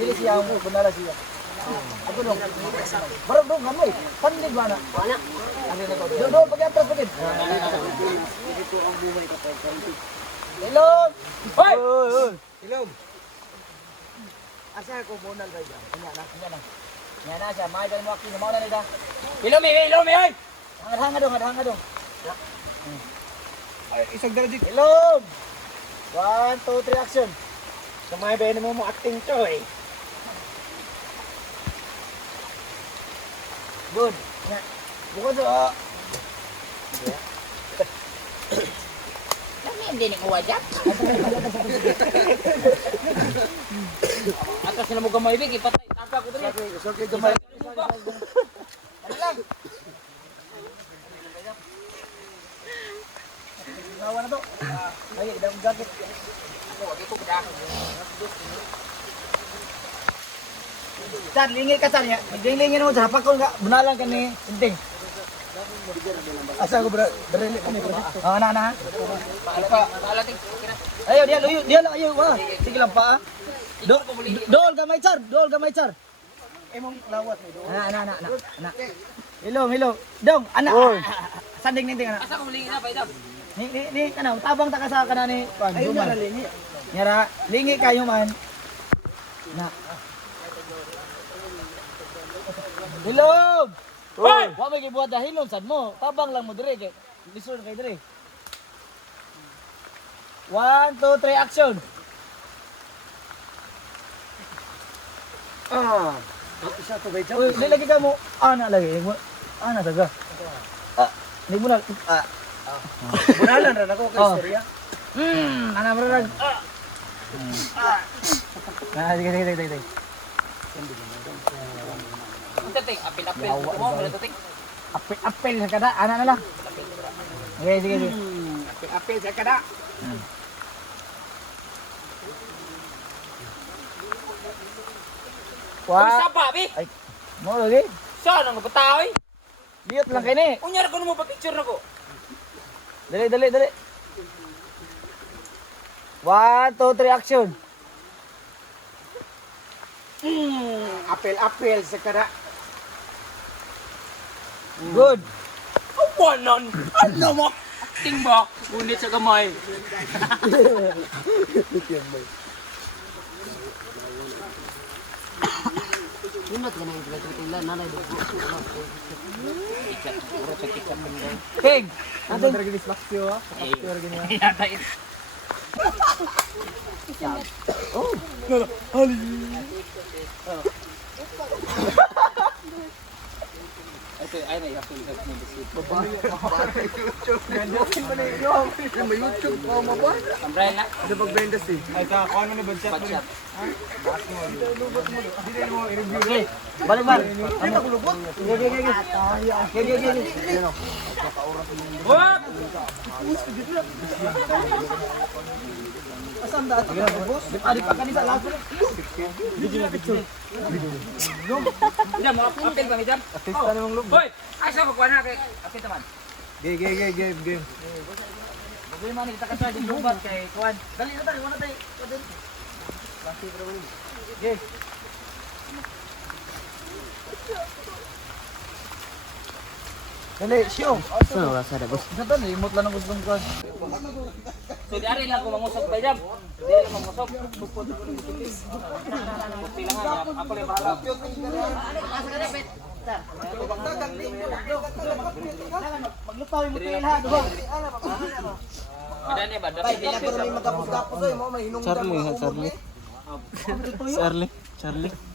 Dili siya mo benala siya. Ako dong. Barang dong gamay. Pandig ba na? Wala. Do pagi atras pagi. Hello. Hoy. Hello. Asa ko monal ba diyan? Nya na. Nya na siya, may mo aki mo na nida. Ilomi, ay! Hanga dong. Ay, isang darajit. Hello. 1, 2, 3 action. Kamay ba mo acting to eh. Good. Nya. Bukod sa Kami hindi ni kuwajak. Atas nila mo gamay, Big. Ipatay. Tapa ko dali. okay gamay. Ano lang? Nawa na to. Ay, dang jacket. Ako, wag ito kuda. Sar, lingit ka sar. Lingit mo sa hapak ko nga. Bunalan ka ni Tinting. Asa ko bro? Bereli ka ni bro. Oh, na. Paalating. Ayo, dia ayo. Wah. Sige lang pa. Dol gamay sar. Emong lawat ni dol. Ana. Hello. Dong, ana. Sanding ninting ana. Asa ko malingi na, Paidam? Ni kana tabang ta ka sa kana ni Pan. Ayun na lingi. Nyara, lingi kayo man. Na. Hello. Hoy, wa may gibuhat dahilon sad mo. Tabang lang mo dire kay lisod kay dire. 1, 2, 3 action. Isa to ba ito? Uy, lagi ka mo. Ana lagi. Ana taga. Ni mo na. Bunalan rin ako kay Oh. istorya. Ana marag. Sige. Ito, Ting. Apil-apil. Mo, wala to, Ting. Apel sa kada. Ana na lang. Okay, sige. Apil sa kada. Isa pa, Bi. Ay, mo lagi. Saan ang bataoy? Biyot lang kini. Unyar ko mo pa picture nako. Dali. 1, 2, 3 action. Apil sa kada. Good. Awanan. Ano mo? Ting ba? Ngunit sa gamay. King! Ano talaga ni Slaxio ah? Yata ito. Ito, ay na yung May YouTube pa mo ba? umbrella. Ano pagbenta si? Ay ka, kung ano ni budget mo? Patsyat. Okay, balik man. Ano ko lubot? Gigi. Wop! Asan dati ka boss? Adi pa kanisa laso. Hindi mo apil ba midam? Artista namang loob. Hoy, asa ko kuha na kay apil taman. Game. Bagay man kita ka sa lubat kay kuan. Dali na tayo, wala tayo. Okay. Dali, siyo. Ano wala sa boss? Sa to, imot lang ang gustong kuan. So di ari lang ko mangusog ba jam. Di lang mangusog. Pilangan ako lang bahala. Maglutaw mo tayo lahat, diba? Ada ni ba? Dapat Kaya pero may magapos-gapos ay mo, may hinungdan mo. Charlie.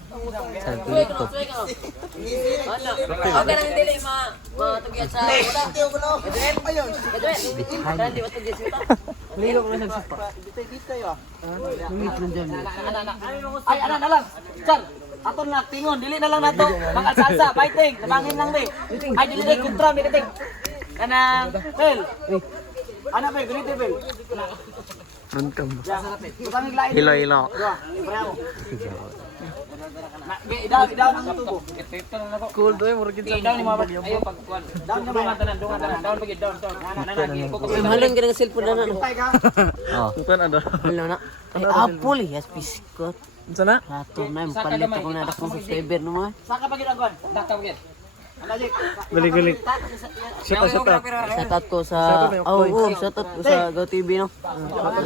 Okay lang dili matugyan sa ulan. Ayun. Hindi matugyan sa ulan. Lilo ko na nagsipa. Bitay ah. Ay, ana na lang. Char, aton na tingon, dili na lang nato. Mag-alsa, fighting, tabangin lang di. Ay dili di kontra mi kating. Kanang Bel. Ana Bel, ganito Bel. Runtum. Tabangin lain. Hilo. Dua, pareho. Idaw ng tubo. Cool doy, murag kita. down ni mga ayo pagkuan. Down na Dungan tanan, down pagi down. Ana lagi ko Mahalan ka ng cellphone na na. Tay ka. Tutan ada. Hello na. Ay apple yes biskot. Unsa na? Rato na palit ako na akong subscriber no mga. Saka pagid ang kuan. Daka pagi. Ana jik. Balik. Shout out. Shout out ko sa shout out ko sa Go TV no.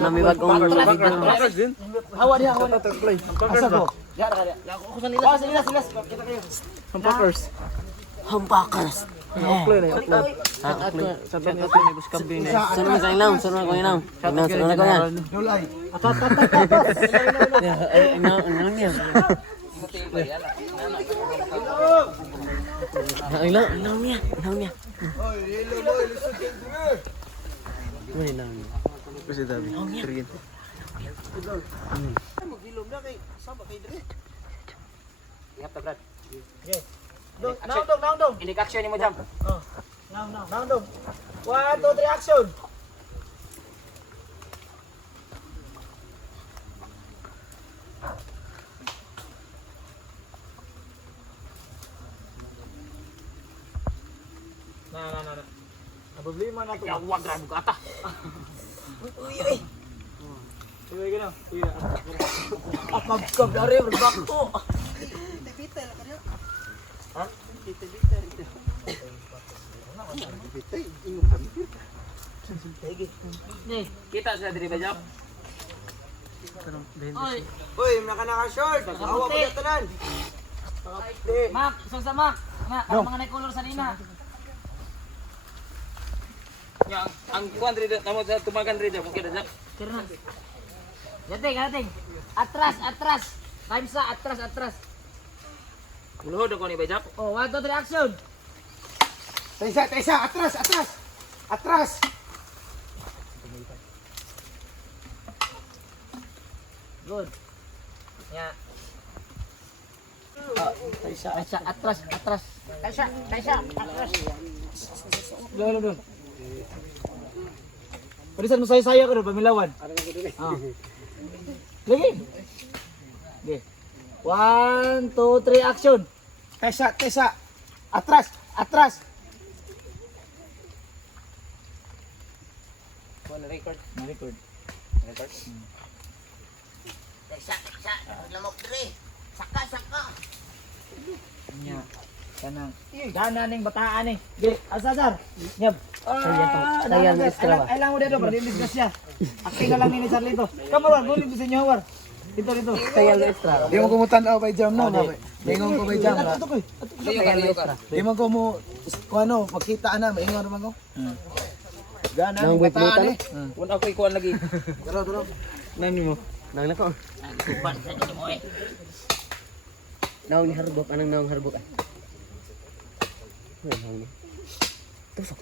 Nami bagong video. Hawa dia, hawa. Asa ko? Ya ra dia. Ako sa nila. Sila. Kita kayo. Hampakers. Hampakas. Play na. Shout out ko ni Bus Kambing. Sunod ka lang. Sunod ko yan. Dulay. Ano niya? Ilaw niya. Ano ilaw niya? Kasi dami. Trin. Magilom na kay saba kay dire. Ihap ta brad. Naong dong. Ini action ni mo jam. Naong dong. 1, 2, 3 action. Na. Ang problema na to. Wag ra mo ata. Sige gino. Sige. Kab dari berbakto. Bitay la kanya. Kita sa diri ba jam? Uy, naka-short. Awa ko tanan. Mak, isang sa Mak. Nga, mga na-color sa nina. Yang ang kuan diri namo sa tumagan diri jam. Okay jam. Kirna. Yating. Atras. Time sa atras. Luhod ako ni ba jam? Oh, 1, 2, 3 action. Tesa, atras. Good. Ya. Taisa atras. Taisa atras. Doon. Parisan mo saya ko pamilawan. Lagi. Okay. 1, 2, 3 action. Tesa. Atras. Kuan record. Na-record. Taisa. Lamok dire. Saka. Nya. Kanang dana ning bataan ni. Di, asasar. Nyab. Sayang extra ba? Ay lang mo dito, palilis na siya. Akin na lang ni Charlito. Come on, bulim sa inyo war. Dito. Sayang extra. Di mo kumutan-aw kay jam na. Ingon ko kay Jam. Liyo ka. Di man ko mo kung ano, makita na, maingon naman ko. Gana Nang ni wait bataan eh. Wala ako ikuan lagi. Nani mo? Nang nako. Kuban sa dito mo eh. Naong ni harbok, anang naong harbok ay. Ay, naong ni. Tusok.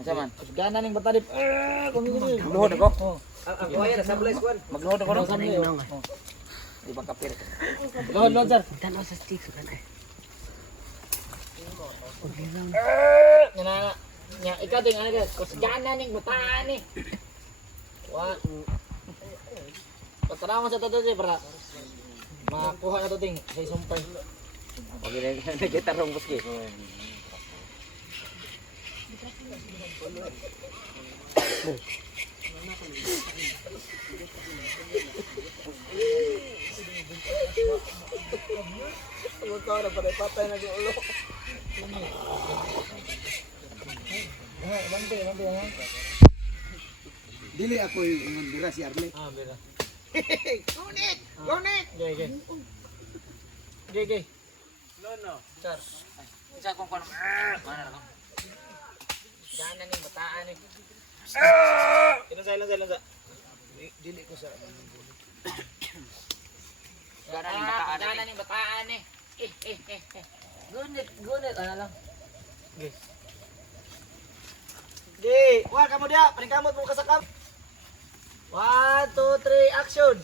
Asa man? Gana ning batadip. Kung gini. Magluhod ako. Ang kuya na sa place kwan. Magluhod ako no. Naong naong. Di ba kapir? Load sir. Tanaw sa stick sukan ay. Nga nya ikaw ting ano guys, kus gana ning bataan eh. Wa. Patara mo sa toto di para makuha na to ting sa isumpay. Okay na naggitarong buski. Dili ako yung bira si Arle. Ah, bira. Gunit! Gay, gay. Gay, gay. Sir. Isa kong kuan. Mana na ko? Gana ning bataan eh. Ilan sa. Dili ko sa. Gana ning bataan eh. Gunit, ano lang. Gay. Gay, wala ka mo dia, paningkamot mo kasakam. 1, 2, 3, action!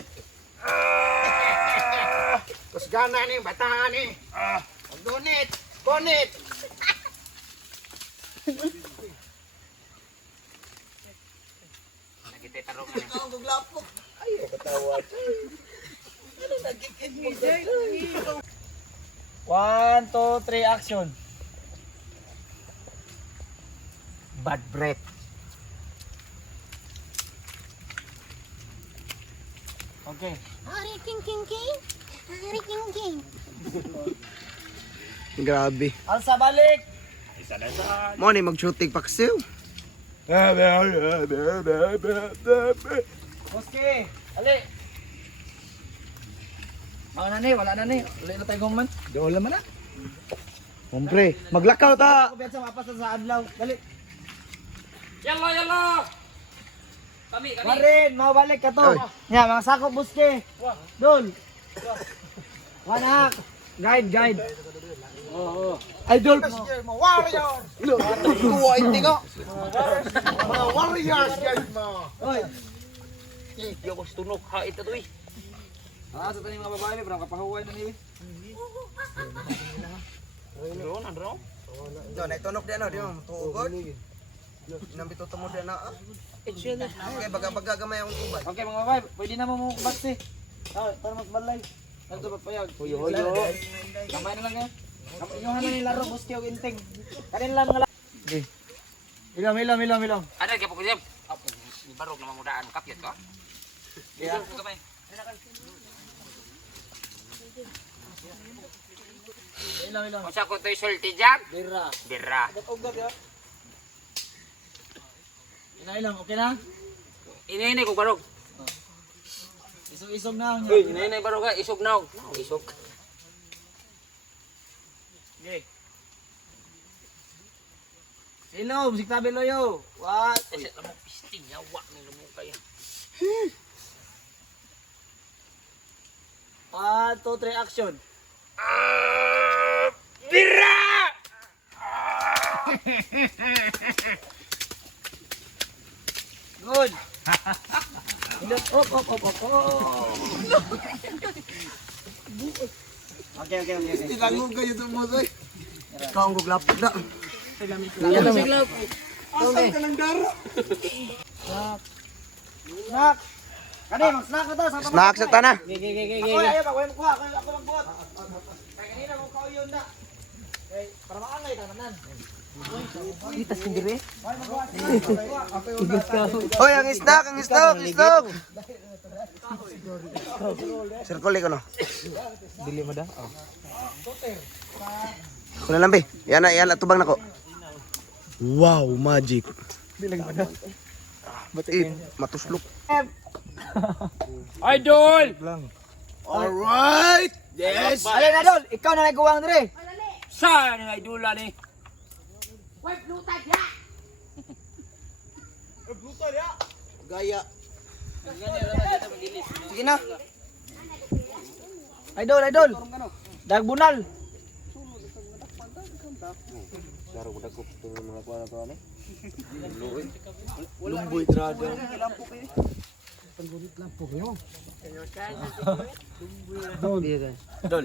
Kus gana ning bataan eh. Gunit, gunit. Naggitarong. One, two, three, action! Bad breath. Okay. Hari king king king. Hari king king. Grabe. Alsa balik! Mo ni mag-shooting paksiw. Boske! Ali! Mga nani, wala na ni. Uli na tayo man. Doon naman na. Hombre, maglakaw ta. Ako biyan sa mapas sa adlaw. Dali. Yalla. Kami. Marin, mabalik ka to. Nya, mga sakop boske. Dol. Wanak. Guide. Idol mo. Warrior. Kuha hindi ko. Mga warriors guys mo. Oy, Yo ko tunog ha ito to eh. sa taning mga babae, parang kapahuway na niwi. Andro. Do na itunok di ano, di mo tuugod. Nang bituto mo di na. Okay, baga gamay ang tubay. Okay mga babae, pwede na mo batsi. Para magbalay. Ano to papayag? Huyo. Kamay na lang yan. Inyuhan na nilaro, boske o inting. Kanin lang nga lang. Okay. Ilom. Ada kaya pokok jam. Barok na mamudaan kapyat ko. Yeah. Kamay. Ilom. Kung sa ko to'y sulti jam. Bira. Bira. Ugag ya. Ilom, okay na? Ini ko barok. Isog na Uy, niya. ini barok ka isog naog. Isog. Okay. Ilom, siktabi loyo. What? Kasi lamok pisting yawa ng lamok kaya. 1, 2, 3, action. Bira! Good. Ilom, op. Okay. Ilangon kayo sa mo soy. Ikaw ang guglapod na. Asan ka ng daro? Snack. Kani, mag-snack na to. Snack sa tana. Ako, ayaw, ako yung kuha. Ako magbuhat. Kaya kanina mo kauyon na. Para maangay, tananan. Itas sendiri. Hoy, ang isda. Circle ko no. Dili mo da? Kuna lambe. Yan na tubang nako. Wow, magic. Bilang mo da? Matuslok. Idol! Lang. Alright! Yes! Alin na dol, ikaw na nagkuwang dire. Saan ang idola ni? Gaya. Sige na. Idol, idol. Dagbunal. Saro ko dagko tungod mga kuha na to ani. Lumboy trado.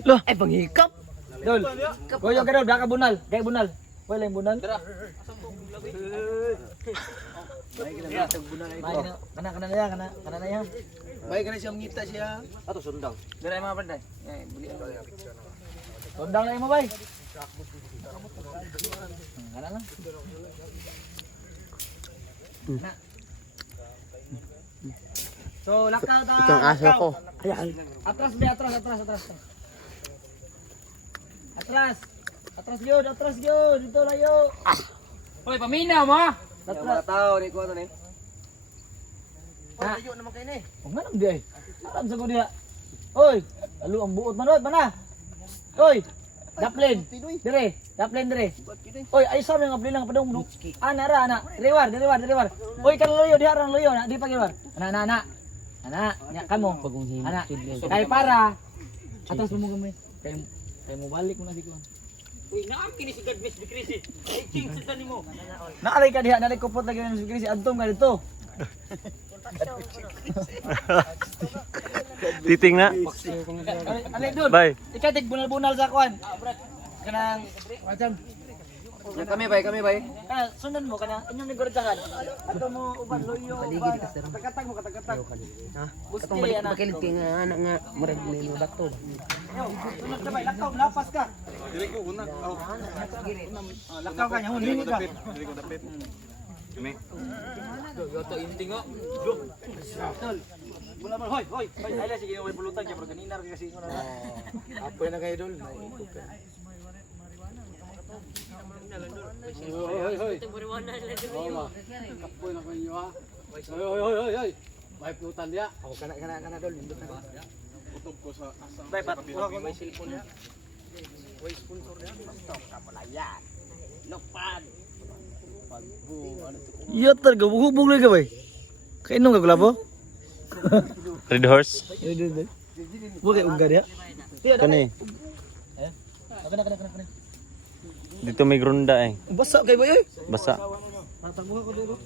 Lo, ay panghikap. Dol. Goyo ka dol, baka bunal. Kay bunal. Wala yung bunal. Kana na yan. May kana siya ngita siya. Ato sundang. Dira mga panday. Tondang lang mo bay. Kana lang. So, lakaw ta. Itong aso ko. Atras be, atras. Atras yun. Dito layo. Hoy, paminaw mo! Atras. Tao ni kuha to ni. Layo naman kayo ni. Huwag nga nang di ay. Alam sa ko diya. Oy, alo ang buot manod, mana? Oy, daplin. Dire. Oy, ay sa mga blilang padung. Ana. Rewar. Oy, kan loyo diha loyo na di pa giwar. Ana. Nya kamo. Ana. Kay para. Atas mo gamay. Kay mo balik mo na di ko. Uy, naam kini si God bless the crazy. Ay, king sa tani mo. Naalay ka diha, nalay kupot lagi ng si adtom ka dito. Titing na. Alay doon. Bye. Ikatig bunal-bunal sa kwan. Kanang macam Kami bay. kana sundan mo kana inyong nigordyahan. Ato mo uban loyo uban. Katakatag mo. Ha? Gusto ana. Makilit kay nga anak nga murag may bato. Sunod ka bay, lakaw lapas ka. Dili ko una. Oh. Lakaw ka nya huni ka. Dili ko dapit. Kini. Yoto inting o. Wala man hoy. Ay sige may pulutan kay pero kanina ra kasi ingon na. Apoy na kayo dol. Hoy. Kapoy na kanyo ha. Hoy. May plutan dia. Oh, kana dol. Utob ko sa asa. Bay pat kuha ko may cellphone niya. Iya targa hubog lagi bay. Kainom ka gulabo? Red horse. Bukan unggar ya. Kani. Kana. Dito may grunda eh. Basa kay bay oy. Basa. Tatagbo ko dito.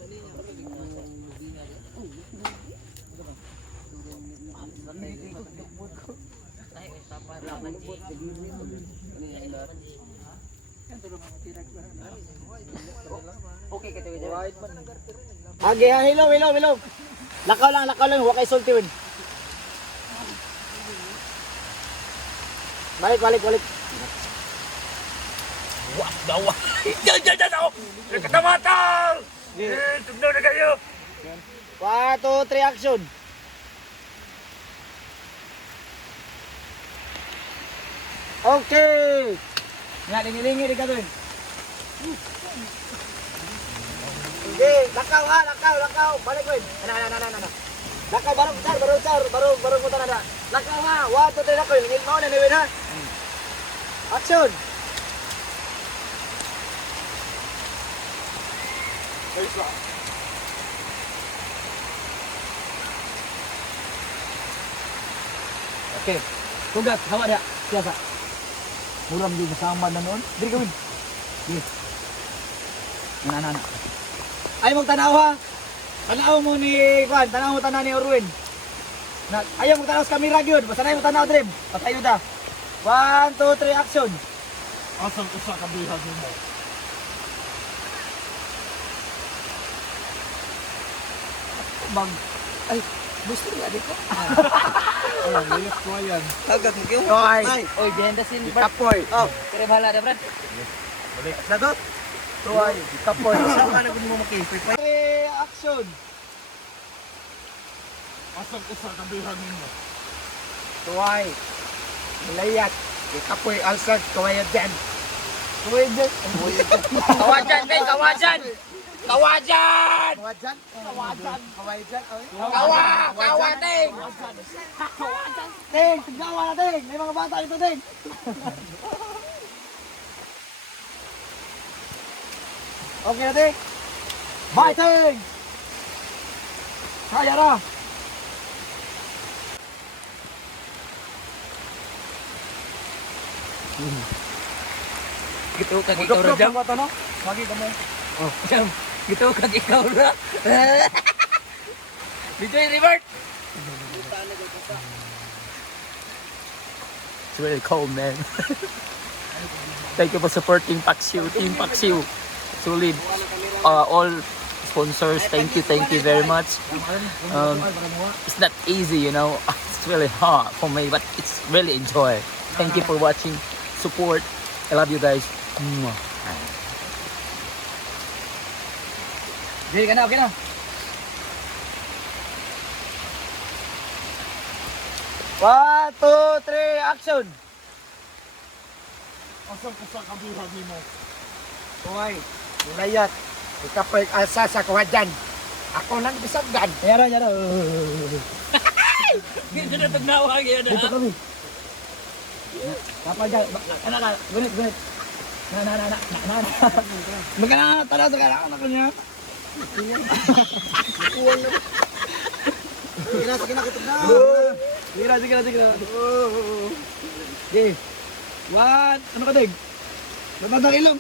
Okay, kaya tayo. Age ha, hello. Lakaw lang, huwag kay sulti win. Balik. Wah, dawa. Jangan ako. Nagkatamatang. Tugnaw na kayo. 1, 2, 3 action. Okay. Nga lingi di ka doon. Okay, lakaw. Balik win. Ana. Lakaw baru putar ada. Lakaw ha. 1, 2, 3 lakaw. Lingil mo na ni win ha. Action. Okay. Tugas, hawa dia. Siapa? Muram juga sama na noon. Diri gawin. Diri. Anak. Ay mo tanaw ha. Tanaw mo ni Juan, tanaw mo tanan ni Orwin. Na ayaw mo tanaw sa kamera gyud. Basta na mo tanaw dream. Patayo ta. 1, 2, 3 action. Asam usa ka bihag mo. Bang. Ay, gusto ni adik ko. Wala, lilit ko yan. Agad mo kayo. Oy. Oy, genda sin. Kapoy. Oh, Kere bahala da, Brad. dagot. Oy, kapoy. Saan ka mo makipit? 3 action. Asam usa ka bihag mo. Tuway. Malayat. Kapoy alsad. Tuway yan. Tuwid. Kawajan, kay kawajan. Kawajan! Kawa, ting! Ting, tignawa na ting. May mga bata dito ting. Okay na ting. Bye ting. Kaya na. Gitu kag ikaw ra jam. Ano? Magi kamo. Jam. Gitu kag ikaw ra. Dito yung revert. It's really cold, man. Thank you for supporting Paxiu, Team Paxiu. Solid. All sponsors, thank you very much. It's not easy, you know. It's really hard for me, but it's really enjoy. Thank you for watching, support. I love you guys. Dili ka na, okay na. 1, 2, 3, action! Asa ko sa kabuhag nimo? Hoy, nilayat. Ikapay asa sa kawajan. Ako lang bisagdan. Yara, yara. Hindi na tagnawa yan. Dito kami. Kapag dyan, anak, gunit. Na. Magkana, tara, anak ko niya. Sige na, kitog na. Sige na. Okay. 1, ano ka, Dig? Nagbatang ilong.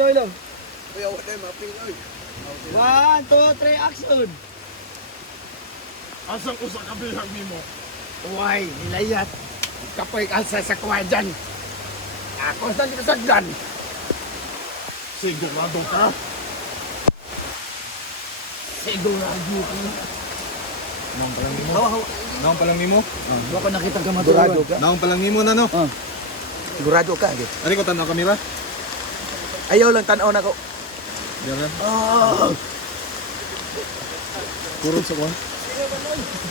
Ilong. Uy, awat tayo, maping, uy. 1, 2, 3, action! Asa ko sa kabuhag nimo? Hoy, nilayat. Ikapay asa sa kawajan. Ako lang bisagdan. Sigurado ka? Sigurado ka. Naong palang nimo? Naong palang nimo? Huwag ko nakita ka madurado ka. Naong palang nimo na no? Sigurado ka. Ari ko tanaw kamera? Ayaw lang tanaw na ko. Diyan. Kurog sa kuwan.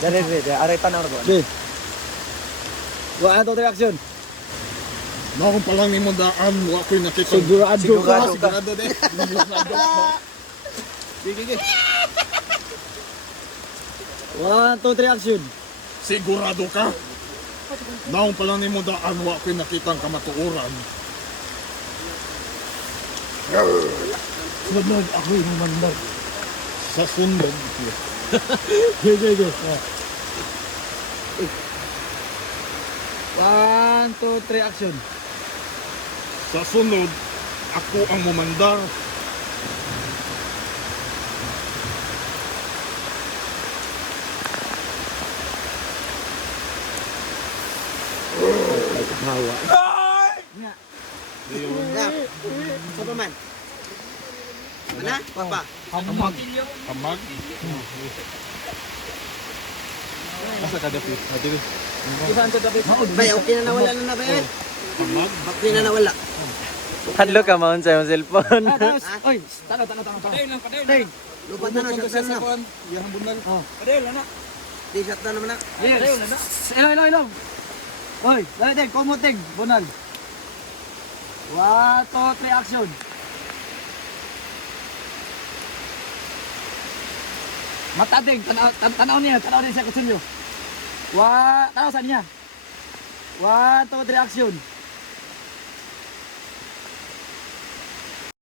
Dari, aray tanaw na ko. Okay. 1, 2, 3, action! Naong palang nimo daan, wa ko'y nakita. Sigurado ka. Sigurado de. Sige. 1, 2, 3, action! Sigurado ka? Naong palang nimo daan, wa ko'y nakitang kamatuoran. Sunod ako'y humandar. Sa sunod, Okay. 1, 2, 3, action! sa sunod, ako ang mumandar. Sa pa man? Mana? Papa? Amag. Asa ka dapat? Adili. Bay, okay na nawala na bay. Amag. Okay na nawala. Hadlo ka maun sa iyong cellphone. Oy, tanga. Ting. Lupat na, shot na. Yang bunal. Di shot na naman na. Yes. Ilong. Oy, dali ting, kumuting, bunal. 1, 2, 3, action! Mata ting, tanaw niya sa kutsilyo. Tanaw sa niya. 1, 2, 3, action!